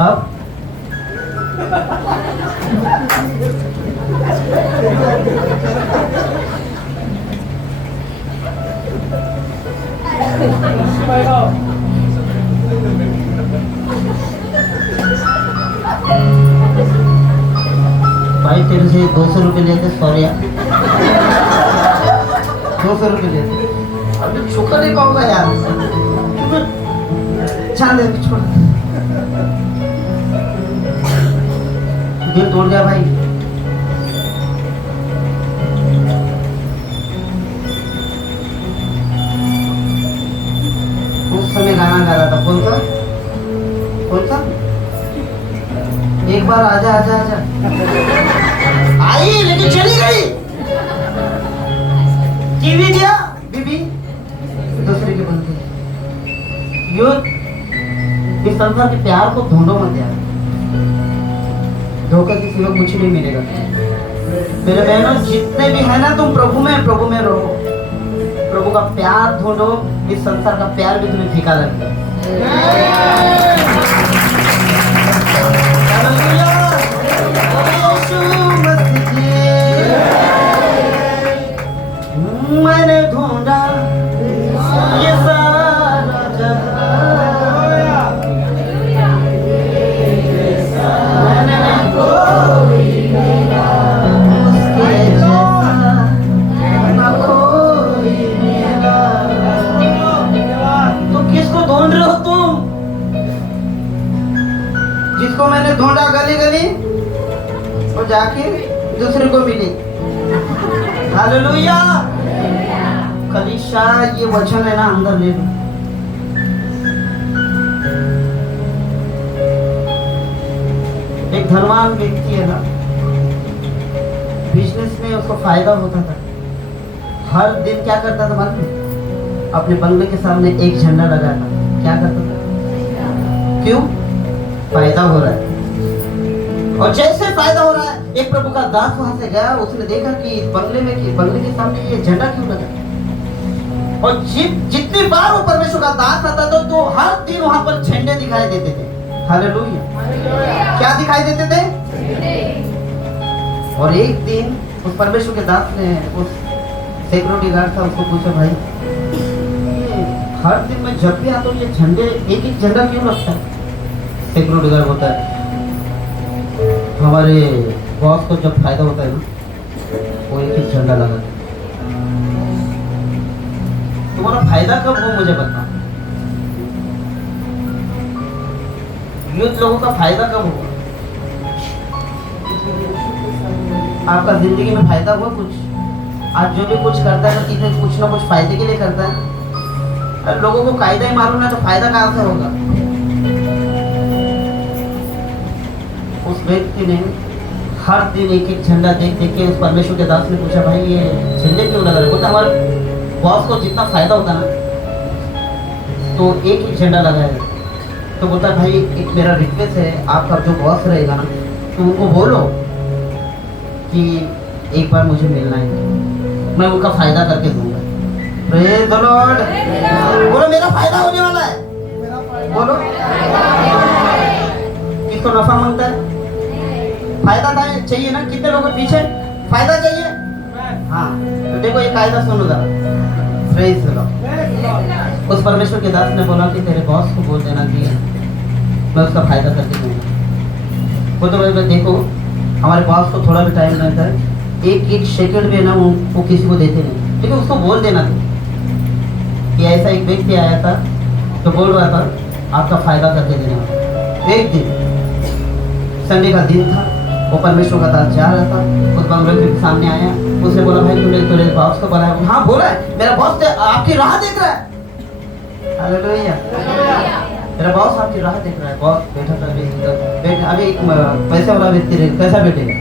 अब भाई तेरे से 200 रुपये लेते, सॉरी यार 200 रुपये लेते, अभी चुका नहीं पाऊंगा यार, चांद है छोड़, दिल तोड़ गया भाई। उस समय गाना गा रहा था, कौन सा? एक बार आजा आजा आजा आई लेकिन चली गई। टीवी दिया, बीबी दूसरे के बन गई। युद्ध। इस संसार के प्यार को ढूंढो मत यार, धोखा के सिवा कुछ नहीं मिलेगा। मेरे बहनों जितने भी है ना, तुम प्रभु में रहो, प्रभु का प्यार ढूंढो। इस संसार का प्यार भी तुम्हें फीका लगेगा। मैंने ढूंढा ये सारा जहां, मैंने कोई मिला उसके जैसा, ना कोई मिला। तो किसको ढूंढ रहे हो तुम? जिसको मैंने ढूंढा गली गली, वो जाके दूसरे को मिली। हालेलुया। कलीसिया ये वचन है ना, अंदर ले लो। एक धनवान व्यक्ति है ना, बिजनेस में उसको फायदा होता था। हर दिन क्या करता था मालूम है? अपने बंगले के सामने एक झंडा लगाता। क्या करता था? क्यों? फायदा हो रहा है। और जैसे फायदा हो रहा है, एक प्रभु का दास वहां से गया, उसने देखा कि बंगले के सामने ये झंडा क्यों लगा। और जितनी बार वो परमेश्वर का दास आता था तो हर दिन वहां पर झंडे दिखाई देते थे। हालेलुया। क्या दिखाई देते थे? और एक दिन उस परमेश्वर के दास ने उस सिक्योरिटी गार्ड था, उसको पूछा, भाई हर दिन मैं जब भी आता हूँ ये झंडे, एक झंडा क्यों लगता है? सिक्योरिटी गार्ड होता है, हमारे बॉस को जब फायदा होता है ना, वो एक झंडा लगाता है। तुम्हारा फायदा कब हो मुझे बताओ। युद्ध लोगों का फायदा कब होगा? आपका जिंदगी में फायदा हुआ कुछ? आज जो भी कुछ करता है तो कुछ ना कुछ फायदे के लिए करता है। अगर लोगों को कायदा ही मालूम ना तो फायदा कहाँ से होगा? उस व्यक्ति ने हर दिन एक झंडा देख के उस परमेश्वर के दास ने पूछा, भाई ये झंडे क्यों लगा रहे? बोलता हमारे बॉस को जितना फायदा होता ना, तो एक ही झंडा लगाएगा। तो बोलता भाई एक मेरा रिक्वेस्ट है, आपका जो बॉस रहेगा ना तो उनको बोलो कि एक बार मुझे मिलना है, मैं उनका फायदा करके दूंगा। Praise the Lord. बोलो मेरा फायदा होने वाला है। बोलो किसको नफा मांगता है? फायदा चाहिए ना? कितने लोगों के पीछे फायदा चाहिए? हाँ, तो देखो ये कायदा सुनो जरा। Praise the Lord. उस परमेश्वर के दास ने बोला कि तेरे बॉस को बोल देना कि मैं उसका फायदा करके दूंगा। वो तो भाई देखो हमारे बॉस को थोड़ा भी टाइम रहता है, एक एक सेकंड में ना वो किसी को देते नहीं, लेकिन उसको बोल देना कि ऐसा एक व्यक्ति आया था तो बोल रहा था आपका फायदा करके देना। एक दिन संडे का दिन था, वो परमेश्वर का दास जा रहा था, उस बंगले के सामने आया, उसने बोला भाई तूने तेरे बॉस को बुलाया? हाँ बोला है, मेरा बॉस आपकी राह देख रहा है। हालेलुया। मेरा बॉस आपकी राह देख रहा है। बॉस बैठा था अभी एक पैसे वाला व्यक्ति कैसा बैठेगा?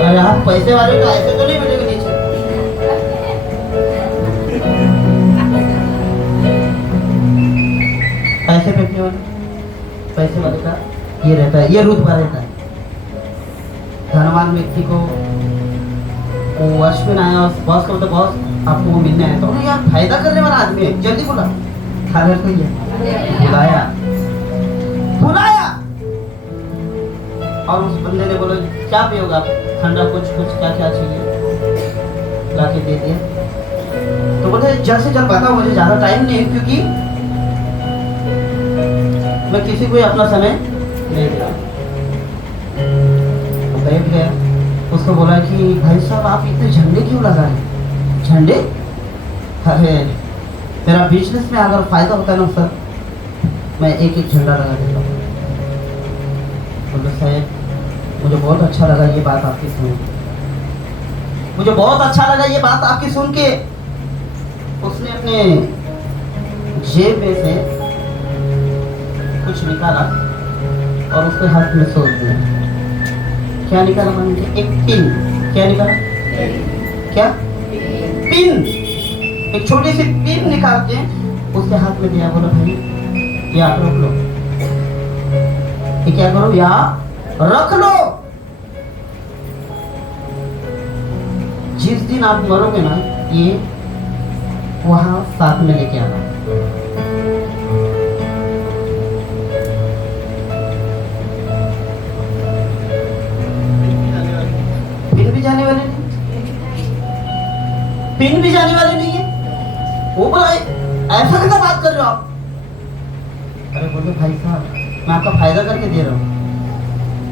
अरे आप पैसे वाले का ऐसे तो नहीं बैठेगा नीचे। पैसे बैठने वाले, पैसे वाले का ये रहता है, ये रुतबा रहता है। धनवान व्यक्ति को वो अश्विन आया और बॉस को बोलता बॉस आपको वो मिलने आया, तो यार फायदा करने वाला आदमी है, जल्दी बुला। बुलाया बुलाया और उस बंदे ने बोला क्या पियोगे आप? ठंडा कुछ क्या क्या चाहिए? लाके दे दिया। तो बोलते जल्द से जल्द बताओ, मुझे ज्यादा टाइम नहीं है क्योंकि मैं किसी को अपना समय नहीं दे रहा। बैठ गया, उसको बोला कि भाई साहब आप इतने झंडे क्यों लगा रहे? झंडे? अरे मेरा बिजनेस में अगर फायदा होता है ना सर, मैं एक एक झंडा लगा देता हूँ। बोले साहब मुझे बहुत अच्छा लगा ये बात आपकी सुन के, मुझे बहुत अच्छा लगा ये बात आपकी सुन के। उसने अपने जेब में से कुछ निकाला और उसके हाथ में सोच दिया। क्या निकाला? मान लीजिए एक पिन। क्या निकाला? क्या? पिन। एक छोटी सी पिन निकाल के उसके हाथ में दिया। बोला भाई ये आप रख लो। ये क्या करो? या रख लो। जिस दिन आप मरोगे ना ये वहां साथ में लेके आना। पिन भी जाने वाले नहीं, पिन भी जाने वाले नहीं है। वो बोला ऐसा कैसा बात कर रहे हो आप? अरे बोले भाई साहब मैं आपका फायदा करके दे रहा हूँ,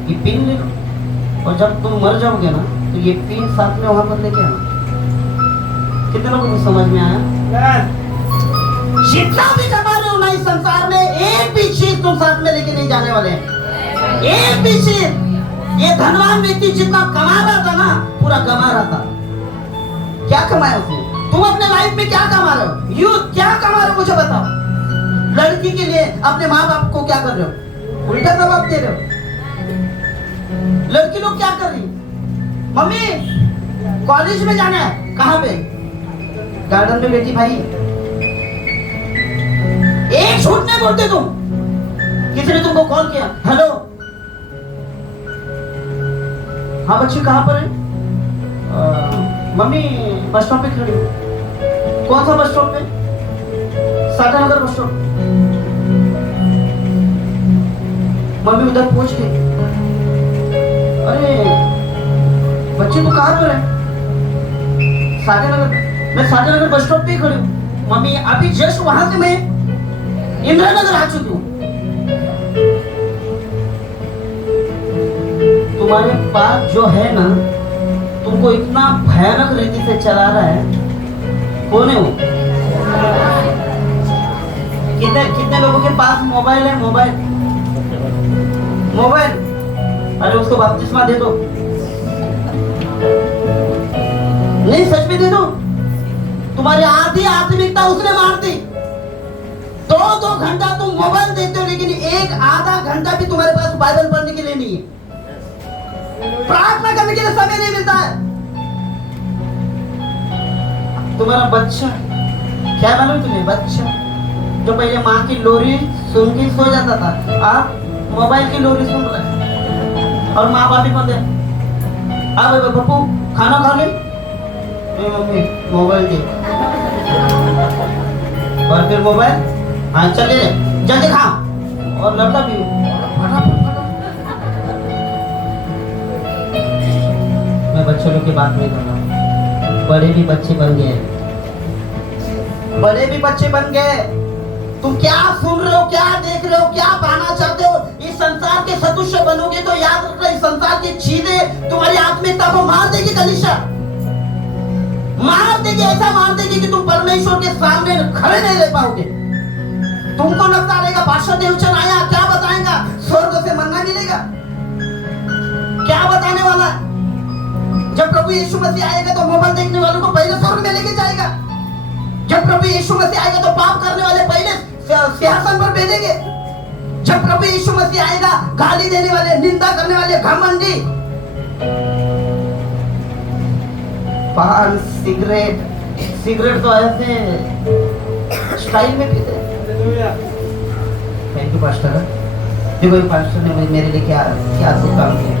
ये पिन ले लो और जब तुम मर जाओगे ना तो ये पिन साथ में वहां पर लेके आना। कितने लोगों को समझ में आया? जितना भी कमा रहे हो ना इस संसार में, एक भी चीज तुम साथ में लेके नहीं जाने वाले हैं। एक भी चीज। ये धनवान व्यक्ति जितना कमा रहा था ना पूरा कमा रहा था। क्या कमाया उसने? तुम अपने लाइफ में क्या कमा रहे हो? यू क्या कमा रहे हो मुझे बताओ। लड़की के लिए अपने माँ बाप को क्या कर रहे हो? उल्टा जवाब दे रहे हो। लड़की लोग क्या कर रही? मम्मी कॉलेज में जाना है। कहाँ पे? गार्डन में बेटी भाई। एक झूठ नहीं बोलते तुम। किसी ने तुमको कॉल किया, हेलो हाँ बच्ची कहाँ पर है? मम्मी बस स्टॉप पे खड़ी हूँ। कौन सा बस स्टॉप पे? सागर नगर बस स्टॉप। मम्मी उधर पहुंच गई। अरे बच्ची तू कहाँ पर है? सागर नगर। मैं सागर नगर बस स्टॉप पे खड़ी हूँ। मम्मी अभी जस्ट वहां से मैं इंदिरा नगर आ चुकी हूँ। तुम्हारे पास जो है ना तुमको इतना भयानक रीति से चला रहा है, कौन है वो? कितने कितने लोगों के पास मोबाइल है? मोबाइल। अरे उसको बपतिस्मा दे दो। नहीं सच में दे दो। तुम्हारी आधी आत्मिकता उसने मार दी। 2 घंटा तुम मोबाइल देखते हो लेकिन एक आधा घंटा भी तुम्हारे पास बाइबल पढ़ने के लिए नहीं है। प्रार्थना करने के लिए समय नहीं मिलता है। तुम्हारा बच्चा, क्या मालूम तुम्हें, बच्चा जो पहले माँ की लोरी सुन के सो जाता था, आप मोबाइल की लोरी सुन रहे हैं। और माँ बाप भी बंद है, अब पप्पू खाना खा ले, मम्मी मोबाइल दे, और फिर मोबाइल, हाँ चले जल्दी खाओ, और लड़का भी मैं बच्चों लोग की बात नहीं कर रहा हूँ, बड़े भी बच्चे बन गए, बड़े भी बच्चे बन गए। तुम क्या सुन रहे हो, क्या देख रहे हो, क्या पाना चाहते हो? इस संसार के सदृश्य बनोगे तो याद रखना, इस संसार की चीजें तुम्हारी आत्मिकता को मार देगी कलीसिया, मार देगी, ऐसा मार देगी कि तुम परमेश्वर के सामने खड़े नहीं रह पाओगे। तुमको लगता रहेगा पास्टर देवचंद आया, क्या बताएगा, स्वर्ग से मन्ना मिलेगा, क्या बताने वाला है? जब प्रभु यीशु मसीह आएगा तो मोबाइल देखने वालों को पहले स्वर्ग में लेके जाएगा। जब प्रभु यीशु मसीह आएगा तो पाप करने वाले पहले सिंहासन पर भेजेंगे। जब प्रभु यीशु मसीह आएगा, गाली देने वाले, निंदा करने वाले, घमंडी, पान, सिगरेट तो ऐसे स्टाइल में पीते। Thank you pastor. देखो पास्टर ने मेरे लिए क्या क्या शुभ काम किया,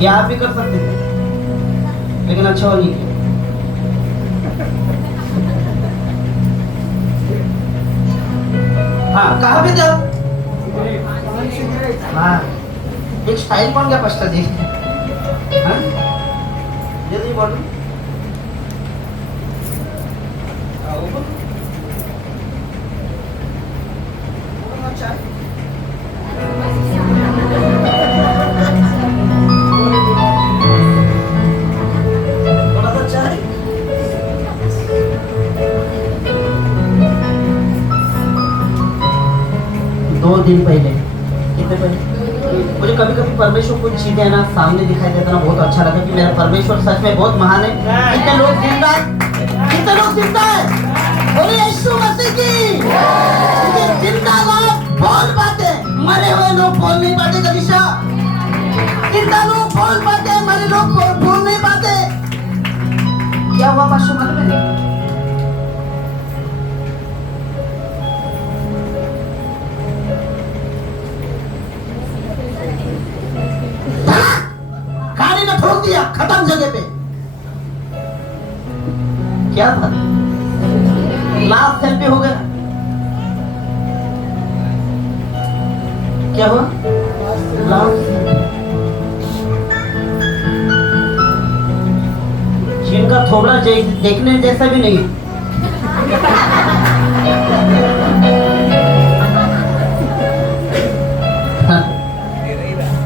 ये आप भी कर सकते थे, लेकिन अच्छा हो नहीं किया। हाँ कहाँ पे थे आप? हाँ एक स्टाइल बन गया पास्टर जी। हाँ जल्दी बोलो। दो दिन पहले, कितने पहले, मुझे कभी कभी परमेश्वर कुछ चीजें ना सामने दिखाई देता ना, बहुत अच्छा लगता कि मेरा परमेश्वर सच में बहुत महान है। कितने लोग जिंदा है, बोले यीशु मसीह की जिंदा लोग बोल पाते, मरे हुए लोग बोल नहीं पाते। कलीसिया जिंदा लोग बोल पाते, मरे लोग बोल नहीं पाते। क्या हुआ पास्टर मालूम है? गाड़ी ने ठोक दिया खत्म जगह पे। क्या था? लास्ट सेल्फी हो गया। क्या हुआ? लास्ट जिनका थोबड़ा देखने जैसा भी नहीं।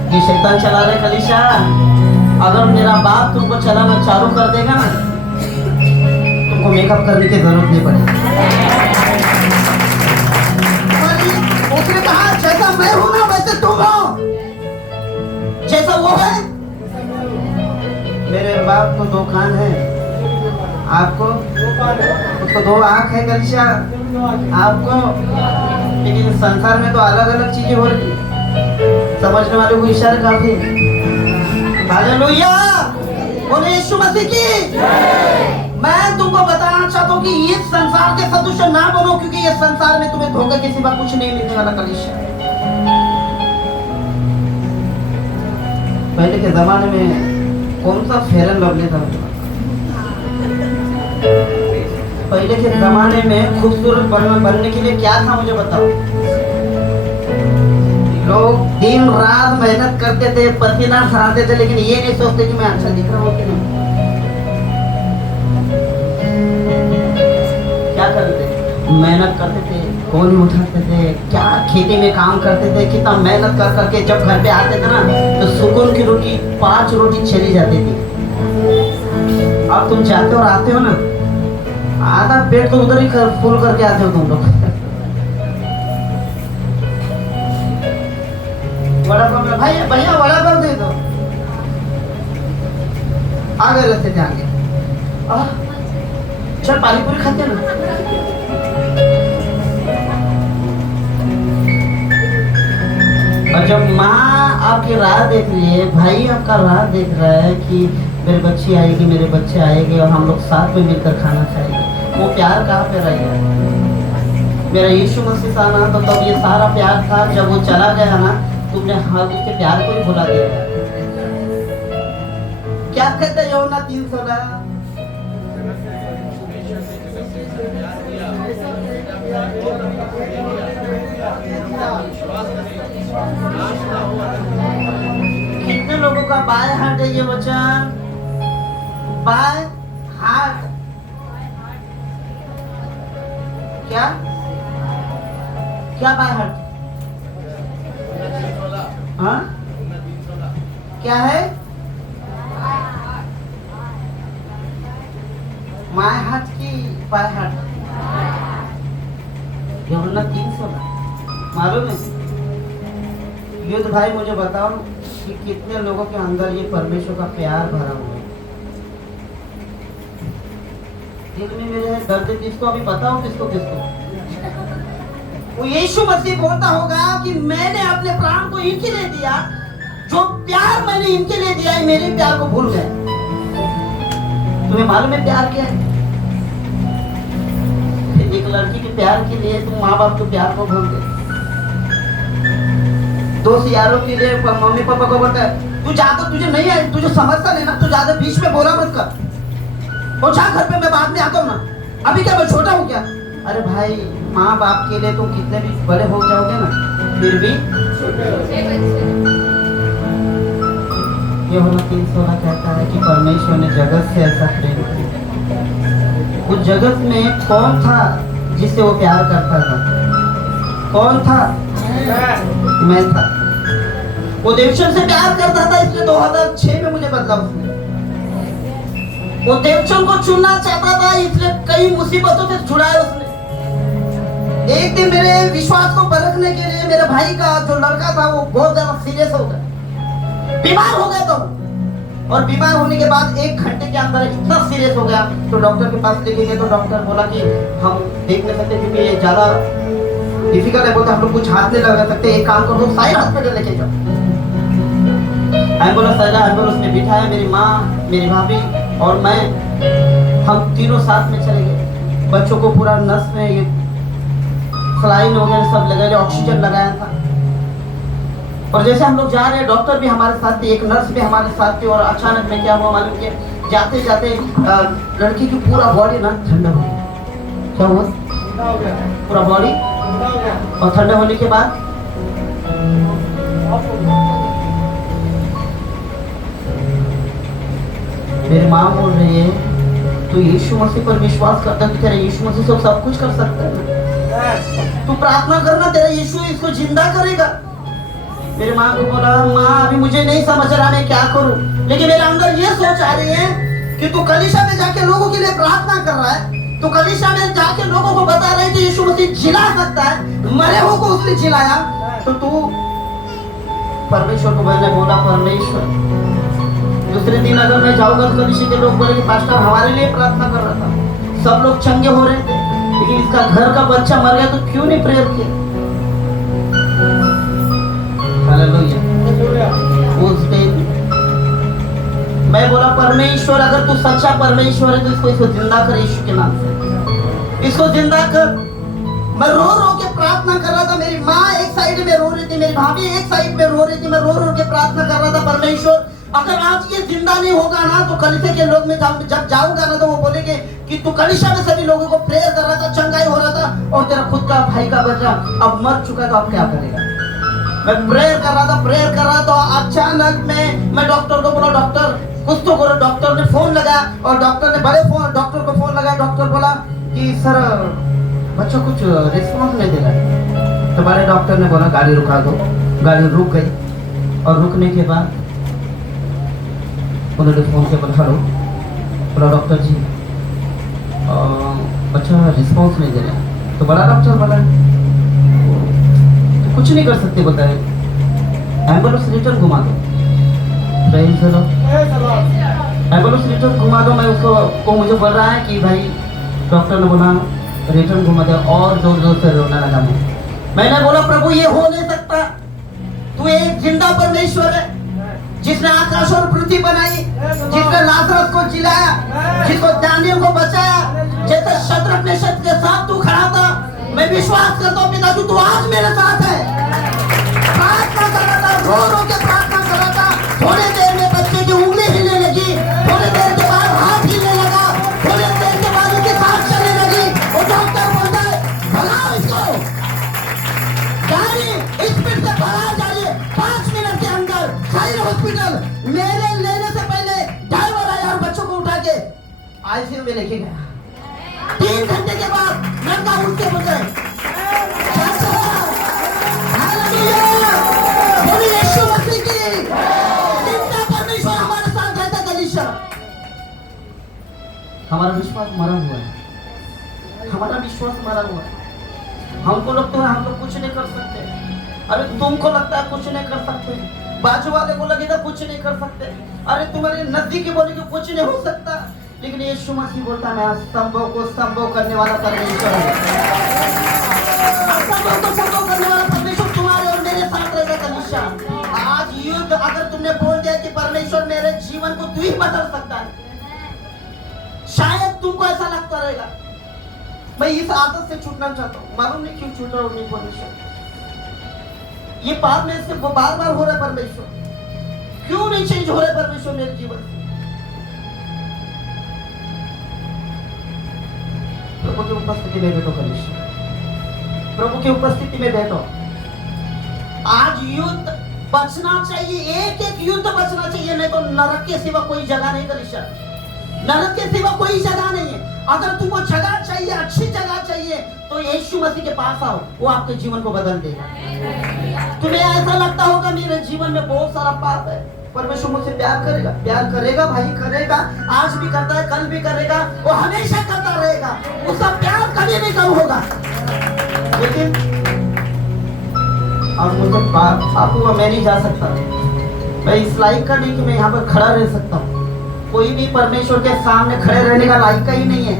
ये शैतान चला रहे कलीसिया। अगर मेरा बाप तुमको चलाना चालू कर देगा ना, तुमको मेकअप करने की जरूरत नहीं पड़ेगी। उसने कहा जैसा मैं हूं ना वैसे तुम हो, जैसा वो है। मेरे बाप को दो कान है, आपको उसको दो आंख है कलीसिया आपको, लेकिन संसार में तो अलग अलग चीजें हो रही। समझने वाले को इशारा काफी। हालेलुया, बोले यीशु मसीह की। मैं तुमको बताना चाहता हूँ कि इस संसार के सदृश ना बनो, क्योंकि इस संसार में तुम्हें धोखे के सिवा कुछ नहीं मिलने वाला कलीसिया। पहले के जमाने में कौन सा फेयर एंड लवली था? पहले के जमाने में खूबसूरत बनने के लिए क्या था मुझे बताओ? लोग दिन रात मेहनत करते थे, पसीना सहाते थे, लेकिन ये नहीं सोचते कि मैं अच्छा दिख रहा हूँ कि नहीं। क्या करते थे? मेहनत करते थे, कोल उठाते थे, क्या खेती में काम करते थे, कितना मेहनत कर करके जब घर पे आते थे ना तो सुकून की रोटी 5 रोटी चली जाती थी। अब तुम जाते हो और आते हो ना, आधा पेट तो उधर ही फुल करके आते हो तुम लोग। वड़ा पाव भाई भैया वड़ा पाव दे दो, आगे रहते थे आगे। चल पानी पूरी खाते ना। और जब माँ आपकी राह देख रही है, भाई आपका राह देख रहा है कि मेरे बच्ची आएगी, मेरे बच्चे आएंगे और हम लोग साथ में मिलकर खाना खाएंगे। वो प्यार कहाँ पे रह गया? मेरा यीशु मसीह था ना, तो तब ये सारा प्यार था। जब वो चला गया ना, तुमने हर के प्यार को ही भुला दिया। क्या कहते यूहन्ना 3:16? कितने लोगों का बाय हार्ट है ये वचन? बाय हार्ट क्या क्या बाय हार्ट? हाँ क्या है? माय हार्ट की बाय हार्ट? यूहन्ना 3:16 मालूम है? युद्ध भाई मुझे बताओ कि कितने लोगों के अंदर ये परमेश्वर का प्यार भरा हुआ है। दिल में मेरे दर्द किसको अभी बताओ, किसको वो यीशु मसीह बोलता होगा कि मैंने अपने प्राण को इनके लिए दिया, जो प्यार मैंने इनके लिए दिया है, मेरे प्यार को भूल गए। तुम्हें मालूम है प्यार क्या है? एक लड़की के प्यार के लिए तुम माँ बाप के प्यार को भूल गए। दोस्त यारों के लिए मम्मी पापा को बोलता है तू ज्यादा, तुझे नहीं है, तुझे समझता नहीं ना, तू ज्यादा बीच में बोला मत कर, वो जा घर पे, मैं बाद में आता हूँ ना, अभी क्या मैं छोटा हूँ क्या? अरे भाई माँ बाप के लिए तुम कितने भी बड़े हो जाओगे ना, फिर भी यूहन्ना 3:16 कहता है कि परमेश्वर ने जगत से ऐसा प्रेम किया। उस जगत में कौन था जिससे वो प्यार करता था? कौन था? मैं था। वो देवचंद से प्यार करता था, इसलिए 2006 में मुझे बदला उसने। वो देवचंद को चुनना चाहता था, इसलिए कई मुसीबतों से छुड़ाया उसने। एक दिन मेरे विश्वास को परखने के लिए मेरे भाई का जो लड़का था वो बहुत ज्यादा सीरियस हो गया, बीमार हो गया। तो और बीमार होने के बाद 1 घंटे के अंदर इतना सीरियस हो गया, तो डॉक्टर के पास लेके गए। तो डॉक्टर बोला कि हम देख नहीं सकते क्योंकि ये ज्यादा डिफिकल्ट है, बोलते हम लोग कुछ हाथ नहीं लगा सकते, एक काम करो साइड हॉस्पिटल लेके जाओ। एम्बुलेंस आया, एम्बुलेंस में बिठाया मेरी माँ, मेरी भाभी और मैं, हम तीनों साथ में चले गए। बच्चों को पूरा नस में ये सलाइन वगैरह सब लगाए, ऑक्सीजन लगाया था। और जैसे हम लोग जा रहे हैं, डॉक्टर भी हमारे साथ थे, एक नर्स भी हमारे साथ थी। और अचानक में क्या हुआ मालूम है? जाते जाते लड़की की पूरा बॉडी ना ठंडा हो गया। क्या हुआ? पूरा बॉडी, और ठंडा होने के बाद मेरी माँ बोल रही है तू यीशु मसीह पर विश्वास करता है, तेरा यीशु मसीह सब कुछ कर सकता है, तू प्रार्थना करना, तेरा यीशु इसको जिंदा करेगा। मेरी माँ को बोला माँ अभी मुझे नहीं समझ रहा मैं क्या करूं, लेकिन मेरे अंदर ये सोच आ रही है कि तू कलीसिया में जाके लोगों के लिए प्रार्थना कर रहा है, तो कलीसिया में जाके लोगों को बता रहे कि यीशु मसीह जिला सकता है, मरे हो को उसने जिलाया। तो तू परमेश्वर को मैंने बोला परमेश्वर, दूसरे दिन अगर मैं जाऊंगा तो कलीसिया के लोग बोलेंगे पास्टर हमारे लिए प्रार्थना कर रहा था, सब लोग चंगे हो रहे थे, लेकिन इसका घर का बच्चा मर गया तो क्यों नहीं प्रेयर किया? हालेलुया। उस दिन मैं बोला परमेश्वर अगर तू सच्चा परमेश्वर है तो इसको जिंदा कर यीशु के नाम से, इसको जिंदा कर। मैं रो रो के प्रार्थना कर रहा था, मेरी माँ एक साइड में रो रही थी, मेरी भाभी एक साइड में रो रही थी, मैं रो रो के प्रार्थना कर रहा था परमेश्वर अगर आज ये जिंदा नहीं होगा ना तो कलीसिया के लोग में जब जाऊंगा ना तो वो बोलेंगे कि तू कलीसिया में सभी लोगों को प्रेयर कर रहा था, चंगाई हो रहा था, और तेरा खुद का भाई का बच्चा अब मर चुका, तो अब क्या करेगा? मैं प्रेयर कर रहा था, अचानक में मैं डॉक्टर को बोला डॉक्टर कुछ तो करो। डॉक्टर ने फोन लगाया और डॉक्टर ने डॉक्टर को फोन लगाया। डॉक्टर बोला कि सर बच्चों कुछ रिस्पॉन्स नहीं दे रहा। तो बड़े डॉक्टर ने बोला गाड़ी रुका दो। गाड़ी रुक गई और रुकने के बाद उन्होंने फोन से बोला हेलो, बोला डॉक्टर जी बच्चा रिस्पॉन्स नहीं दे रहा। तो बड़ा डॉक्टर बोला तो कुछ नहीं कर सकते, बताए एम्बुलेंस रिटर्न घुमा दो। एम्बुलेंस रिटर्न घुमा दो। मैं उसको वो मुझे बोल रहा है कि भाई डॉक्टर ने बोला रिटर्न घुमा दे, और जोर जोर से रोने लगा। मैंने बोला प्रभु ये हो नहीं सकता, तू एक जिंदा परमेश्वर है, जिसने आकाश और पृथ्वी बनाई, जिसने लाजरस को जिलाया, जिसको दानियों को बचाया, जैसे शत्रु में शत्रु के साथ तू खड़ा था। मैं विश्वास करता हूँ पिता तू आज मेरे साथ है। प्रार्थना कर रहा था, रो रो के प्रार्थना कर रहा था। थोड़ी देर में बच्चे की उंगली हिलने लगी, थोड़ी देर के बाद हाथ हिलने लगा, थोड़ी देर के बाद उसकी सांस चलने लगी। वो डॉक्टर बोलता है भगाओ इसको, गाड़ी स्पीड से भगाया जाइए। 5 मिनट के अंदर खाइल हॉस्पिटल मेरे लेने से पहले ड्राइवर आया और बच्चों को उठा के आईसीयू में लेके गया। 3 घंटे के बाद लड़का उठ के बोल रहा है यीशु मसीह की जिंदा परमेश्वर हमारे साथ रहता कलीसिया। हमारा विश्वास मरा हुआ है, हमारा विश्वास मरा हुआ है। हमको लगता है हम लोग कुछ नहीं कर सकते। अरे तुमको लगता है कुछ नहीं कर सकते, बाजू वाले को लगेगा कुछ नहीं कर सकते, अरे तुम्हारे नजदीकी बोलेगे कुछ नहीं हो सकता, लेकिन यीशु मसीह बोलता मैं संभव को संभव करने वाला परमेश्वर है। संभव को संभव करने वाला परमेश्वर तुम्हारे और मेरे साथ रहेगा कलीसिया। आज युद्ध अगर तुमने बोल दिया कि परमेश्वर मेरे जीवन को तू ही बदल सकता है, शायद तुमको ऐसा लगता रहेगा मैं इस आदत से छूटना चाहता हूँ, मालूम नहीं क्यों छूट रहा हूँ। नहीं परमेश्वर ये पाप में से बार बार हो रहा है, परमेश्वर क्यों नहीं चेंज हो रहा है परमेश्वर मेरे जीवन से। प्रभु की उपस्थिति में बैठो कलीसिया, प्रभु की उपस्थिति में बैठो। आज युद्ध बचना चाहिए, एक एक युद्ध बचना चाहिए, नहीं तो नरक के सिवा कोई जगह नहीं कलीसिया, नरक के सिवा कोई जगह नहीं है। अगर तुमको जगह चाहिए, अच्छी जगह चाहिए, तो यीशु मसीह के पास आओ, वो आपके जीवन को बदल देगा। तुम्हें ऐसा लगता होगा मेरे जीवन में बहुत सारा पाप है, परमेश्वर मुझसे प्यार करेगा, प्यार करेगा भाई, करेगा, आज भी करता है, कल भी करेगा, वो हमेशा करता रहेगा, उसका प्यार कभी नहीं कम होगा। लेकिन अब मुझे पाप हुआ, मैं नहीं जा सकता, मैं इस लायक का नहीं कि मैं यहाँ पर खड़ा रह सकता हूँ। कोई भी परमेश्वर के सामने खड़े रहने का लायक का ही नहीं है।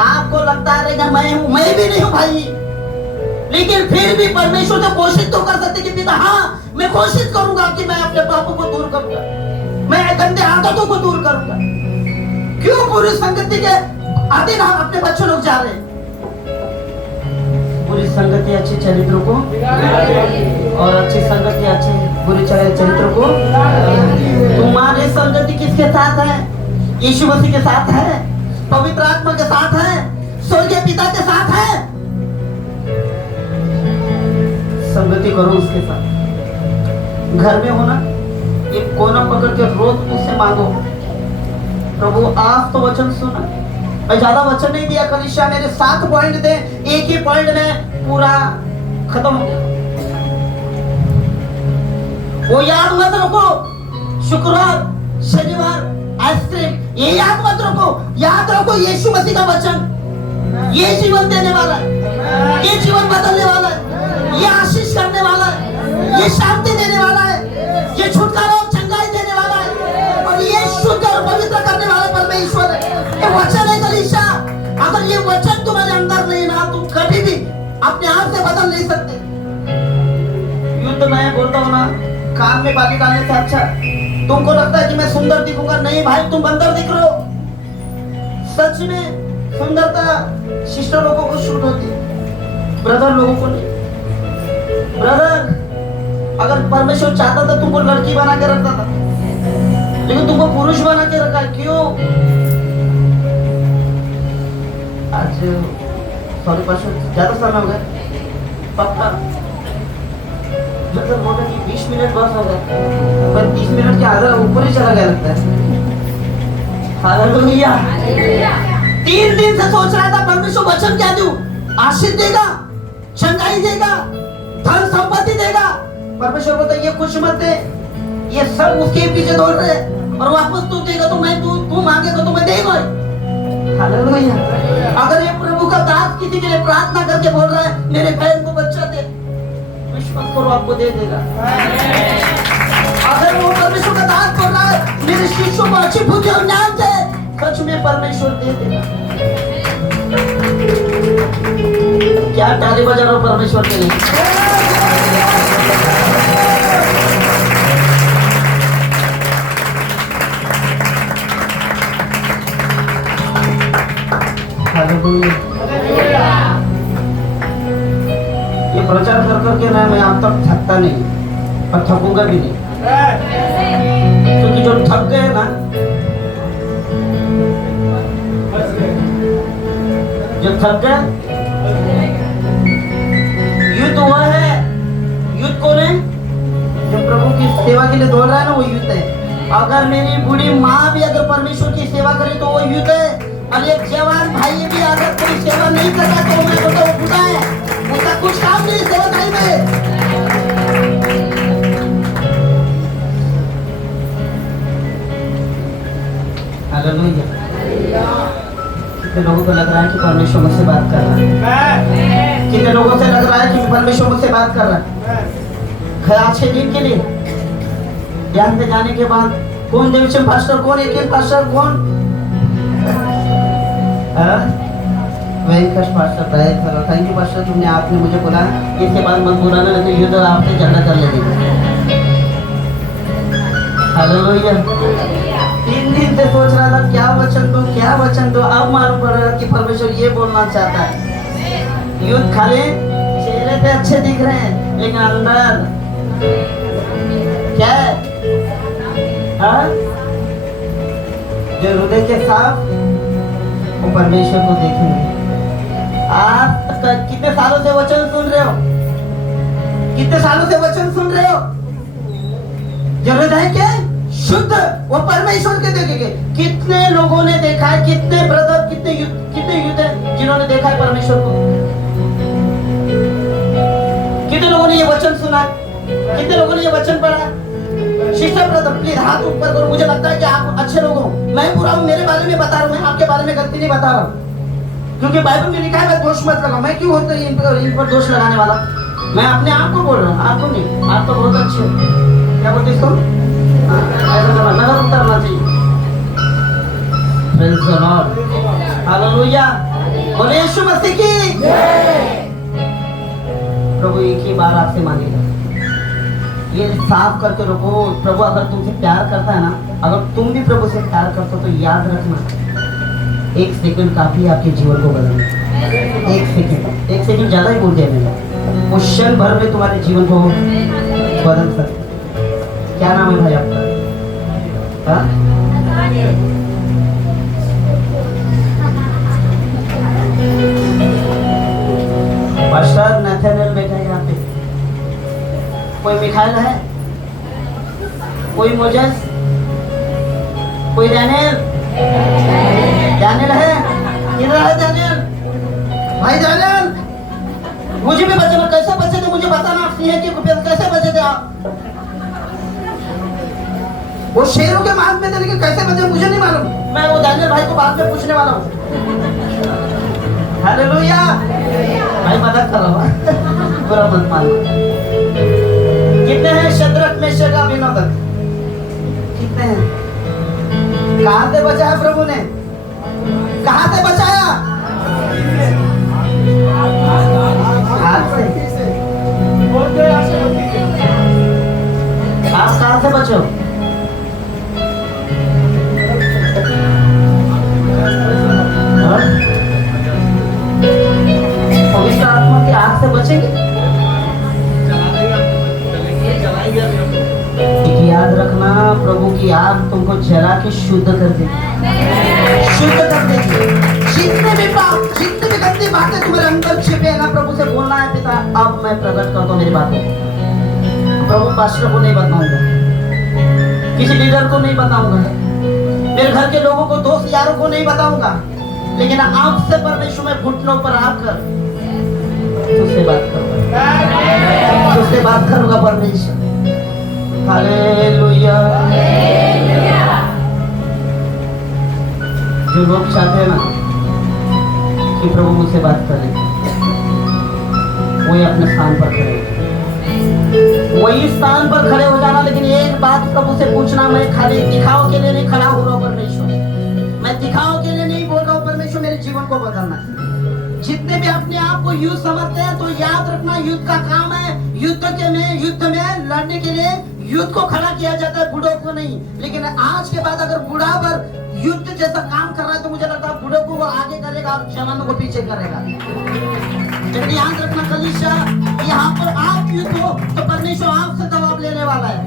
आपको लगता है मैं हूँ, मैं भी नहीं हूँ भाई, लेकिन फिर भी परमेश्वर से कोशिश तो कर सकते कि पिता हाँ मैं कोशिश करूंगा कि मैं अपने पापों को दूर करूंगा, मैं गंदे आदतों को दूर करूंगा। क्यों बुरी संगति के अधीन हम अपने बच्चों लोग जा रहे हैं? बुरी संगति अच्छे चरित्रों को और अच्छी संगति अच्छे बुरी चरित्रों को। तुम्हारी संगति किसके साथ है? यीशु मसीह के साथ है, पवित्र आत्मा के साथ है, स्वर्गीय पिता के साथ है। संगति करो उसके साथ। घर में होना एक कोना पकड़ के रोज उससे मांगो, प्रभु आज तो वचन सुना। मैं ज्यादा वचन नहीं दिया कलीसिया, मेरे 7 पॉइंट थे, एक ही पॉइंट में पूरा खत्म हो गया। वो याद मत रखो, शुक्रवार शनिवार आइसक्रीम, ये याद मत रखो, याद रखो यीशु मसीह का वचन, ये जीवन देने वाला है, ये जीवन बदलने वाला है, ये आशीष करने वाला है, ये शांति देने वाला है, ये छुटकारा और चंगाई देने वाला है, और ये शुद्ध और पवित्र करने वाला परमेश्वर है। ये वचन है कलीसिया, अगर ये वचन तुम्हारे अंदर नहीं ना, तुम कभी भी अपने आप से बदल नहीं सकते। युद्ध मैं बोलता हूँ ना, कान में बाली डालने से अच्छा, तुमको लगता है कि मैं सुंदर दिखूंगा, नहीं भाई तुम बंदर दिख रहे हो। सच में सुंदरता सिस्टर लोगों को शूट होती है, ब्रदर लोगों को नहीं। ब्रदर अगर परमेश्वर चाहता था तुमको लड़की बना के रखता था, लेकिन तुमको पुरुष बना के रखा है। क्यों? आज सॉरी परसों ज्यादा समय हो गया, पक्का मतलब बोला कि 20 मिनट बस हो गया, पर 30 मिनट के आधा ऊपर ही चला गया लगता है। हालेलुया। 3 दिन से सोच रहा था परमेश्वर वचन क्या दूं, आशीष देगा, चंगाई देगा, धन संपत्ति देगा। परमेश्वर बोलता ये कुछ मत दे, ये सब उसके पीछे दौड़ रहे हैं, और वापस तू देगा तो मैं तू मांगेगा तो मैं देगा। हालेलुया। अगर ये प्रभु का दास किसी के लिए प्रार्थना करके बोल रहा है मेरे बहन को बच्चा दे, विश्वास करो आपको दे देगा। अगर वो परमेश्वर का दास बोल रहा है मेरे शिष्यों को अच्छी बुद्धि और ज्ञान दे, सच में परमेश्वर दे देगा। क्या ताली बजा रहा हूं परमेश्वर के लिए। ये प्रचार कर करके ना मैं अब तक थकता नहीं और थकूंगा भी नहीं, क्योंकि जो थक गए ना, जो थक गए, युद्ध हुआ है। युद्ध कौन है? जो प्रभु की सेवा के लिए दौड़ रहा है ना, वो युद्ध है। अगर मेरी बूढ़ी माँ भी अगर परमेश्वर की सेवा करे तो वो युद्ध है। और एक जवान भाई भी अगर कोई सेवा नहीं करता तो मैं बोलता वो बूढ़ा है, उसका कुछ काम नहीं सेवाकाई में। हालेलुया। कितने लोगों को लग रहा है कि परमेश्वर मुझसे बात कर रहा है? कितने लोगों से लग रहा है कि परमेश्वर मुझसे बात कर रहा है? खैर 6 दिन के लिए ध्यान पे जाने के बाद कौन देवचम पास्टर, कौन एक पास्टर, कौन वेंकट पास्टर प्राय करो। थैंक यू पास्टर, तुमने आपने मुझे बोला इसके बाद मत बुलाना, नहीं तो युद्ध आपसे झगड़ा कर लेंगे। हालेलुया। 3 दिन से सोच रहा था क्या वचन दो, क्या वचन दो। अब मालूम पड़ रहा कि परमेश्वर ये बोलना चाहता है। युद्ध खाली चेहरे पे अच्छे दिख रहे हैं लेकिन अंदर क्या है? हाँ? जो हृदय के साफ वो परमेश्वर को देखेंगे। आप कितने सालों से वचन सुन रहे हो? कितने सालों से वचन सुन रहे हो? जो हृदय के शुद्ध वो परमेश्वर के देखेंगे। कितने लोगों ने देखा है, कितने ब्रदर, कितने युद्ध है जिन्होंने देखा है परमेश्वर को? कितने लोगों ने ये वचन सुना? कितने लोगों ने ये वचन पढ़ा? सिस्टर ब्रदर प्लीज हाथ ऊपर करो। मुझे लगता है कि आप अच्छे लोग हो, मैं बुरा हूँ, मेरे बारे में बता रहा हूँ, मैं आपके बारे में गलती नहीं बता रहा हूँ, क्योंकि बाइबल में लिखा है मैं दोष मत लगाऊं। मैं क्यों होता है इन पर दोष लगाने वाला? मैं अपने आप को बोल रहा हूँ, आपको नहीं। आप तो बहुत अच्छे हो। क्या बोलते इसको? ऐसा नजर उतरना चाहिए। Praise the Lord. हालेलुया। बोले यीशु मसीह की जय। प्रभु एक ही बार आपसे मांगेगा, ये साफ करके रखो। प्रभु अगर तुमसे प्यार करता है ना, अगर तुम भी प्रभु से प्यार करते हो तो याद रखना 1 सेकंड काफी आपके जीवन को बदलने। 1 सेकंड ज्यादा ही बोल दिया मैंने। वो क्षण भर में तुम्हारे जीवन को बदल सकते। क्या नाम है भाई आपका? पास्टर नथानिएल बैठा है यहाँ पे। कोई मिखाइल है? कोई मोजेस? कोई डैनियल? डैनियल है? किधर है डैनियल? भाई डैनियल, मुझे भी बचे, कैसे बचे थे मुझे बताना। सिंह की कैसे बचे थे आप? वो शेरों के मांस में थे लेकिन कैसे बचे मुझे नहीं मालूम। मैं वो डैनियल भाई को बाद में पूछने वाला हूँ। हालेलुया। भाई मदद कर रहा हूँ, बुरा मत मानो। कितने हैं शद्रक मेशक अबेदनगो? कितने हैं? कहाँ से बचाया प्रभु ने? कहाँ से बचाया? हाथ से। आप कहाँ से बचो? पवित्र आत्मा की आग से बचेंगे। याद रखना, प्रभु की आग तुमको जला के शुद्ध कर देगी, शुद्ध कर देगी। जितने भी पाप, जितने भी गंदी बातें तुम्हारे अंदर छिपे हैं ना, प्रभु से बोलना है, पिता अब मैं प्रकट करता हूँ मेरी बातों को। प्रभु पास्टर को नहीं बताऊंगा, किसी लीडर को नहीं बताऊंगा, मेरे घर के लोगों को, दोस्त यारों को नहीं बताऊंगा, लेकिन आपसे परमेश्वर में घुटनों पर आकर तुझसे बात करूंगा, तुझसे बात करूंगा परमेश्वर। हालेलुया। जो लोग चाहते हैं ना कि प्रभु मुझसे बात करे, वही अपने स्थान पर खड़े हो, वही स्थान पर खड़े हो जाना। लेकिन एक बात प्रभु से पूछना, मैं खाली दिखाओ के लिए नहीं खड़ा हो रहा हूँ परमेश्वर, मैं दिखाओ के लिए नहीं बोल रहा हूँ परमेश्वर, मेरे जीवन को बदलना। जितने भी अपने आप को युद्ध समझते हैं तो याद रखना, युद्ध का काम है। युद्ध में लड़ने के लिए युद्ध को खड़ा किया जाता है, बूढ़ों को नहीं। लेकिन आज के बाद अगर बूढ़ा पर युद्ध जैसा काम कर रहा है तो मुझे लगता है बूढ़ों को वो आगे करेगा और जवानों को पीछे करेगा। लेकिन याद रखना कलीसिया, यहाँ पर आप युद्ध हो तो परमेश्वर आपसे जवाब लेने वाला है।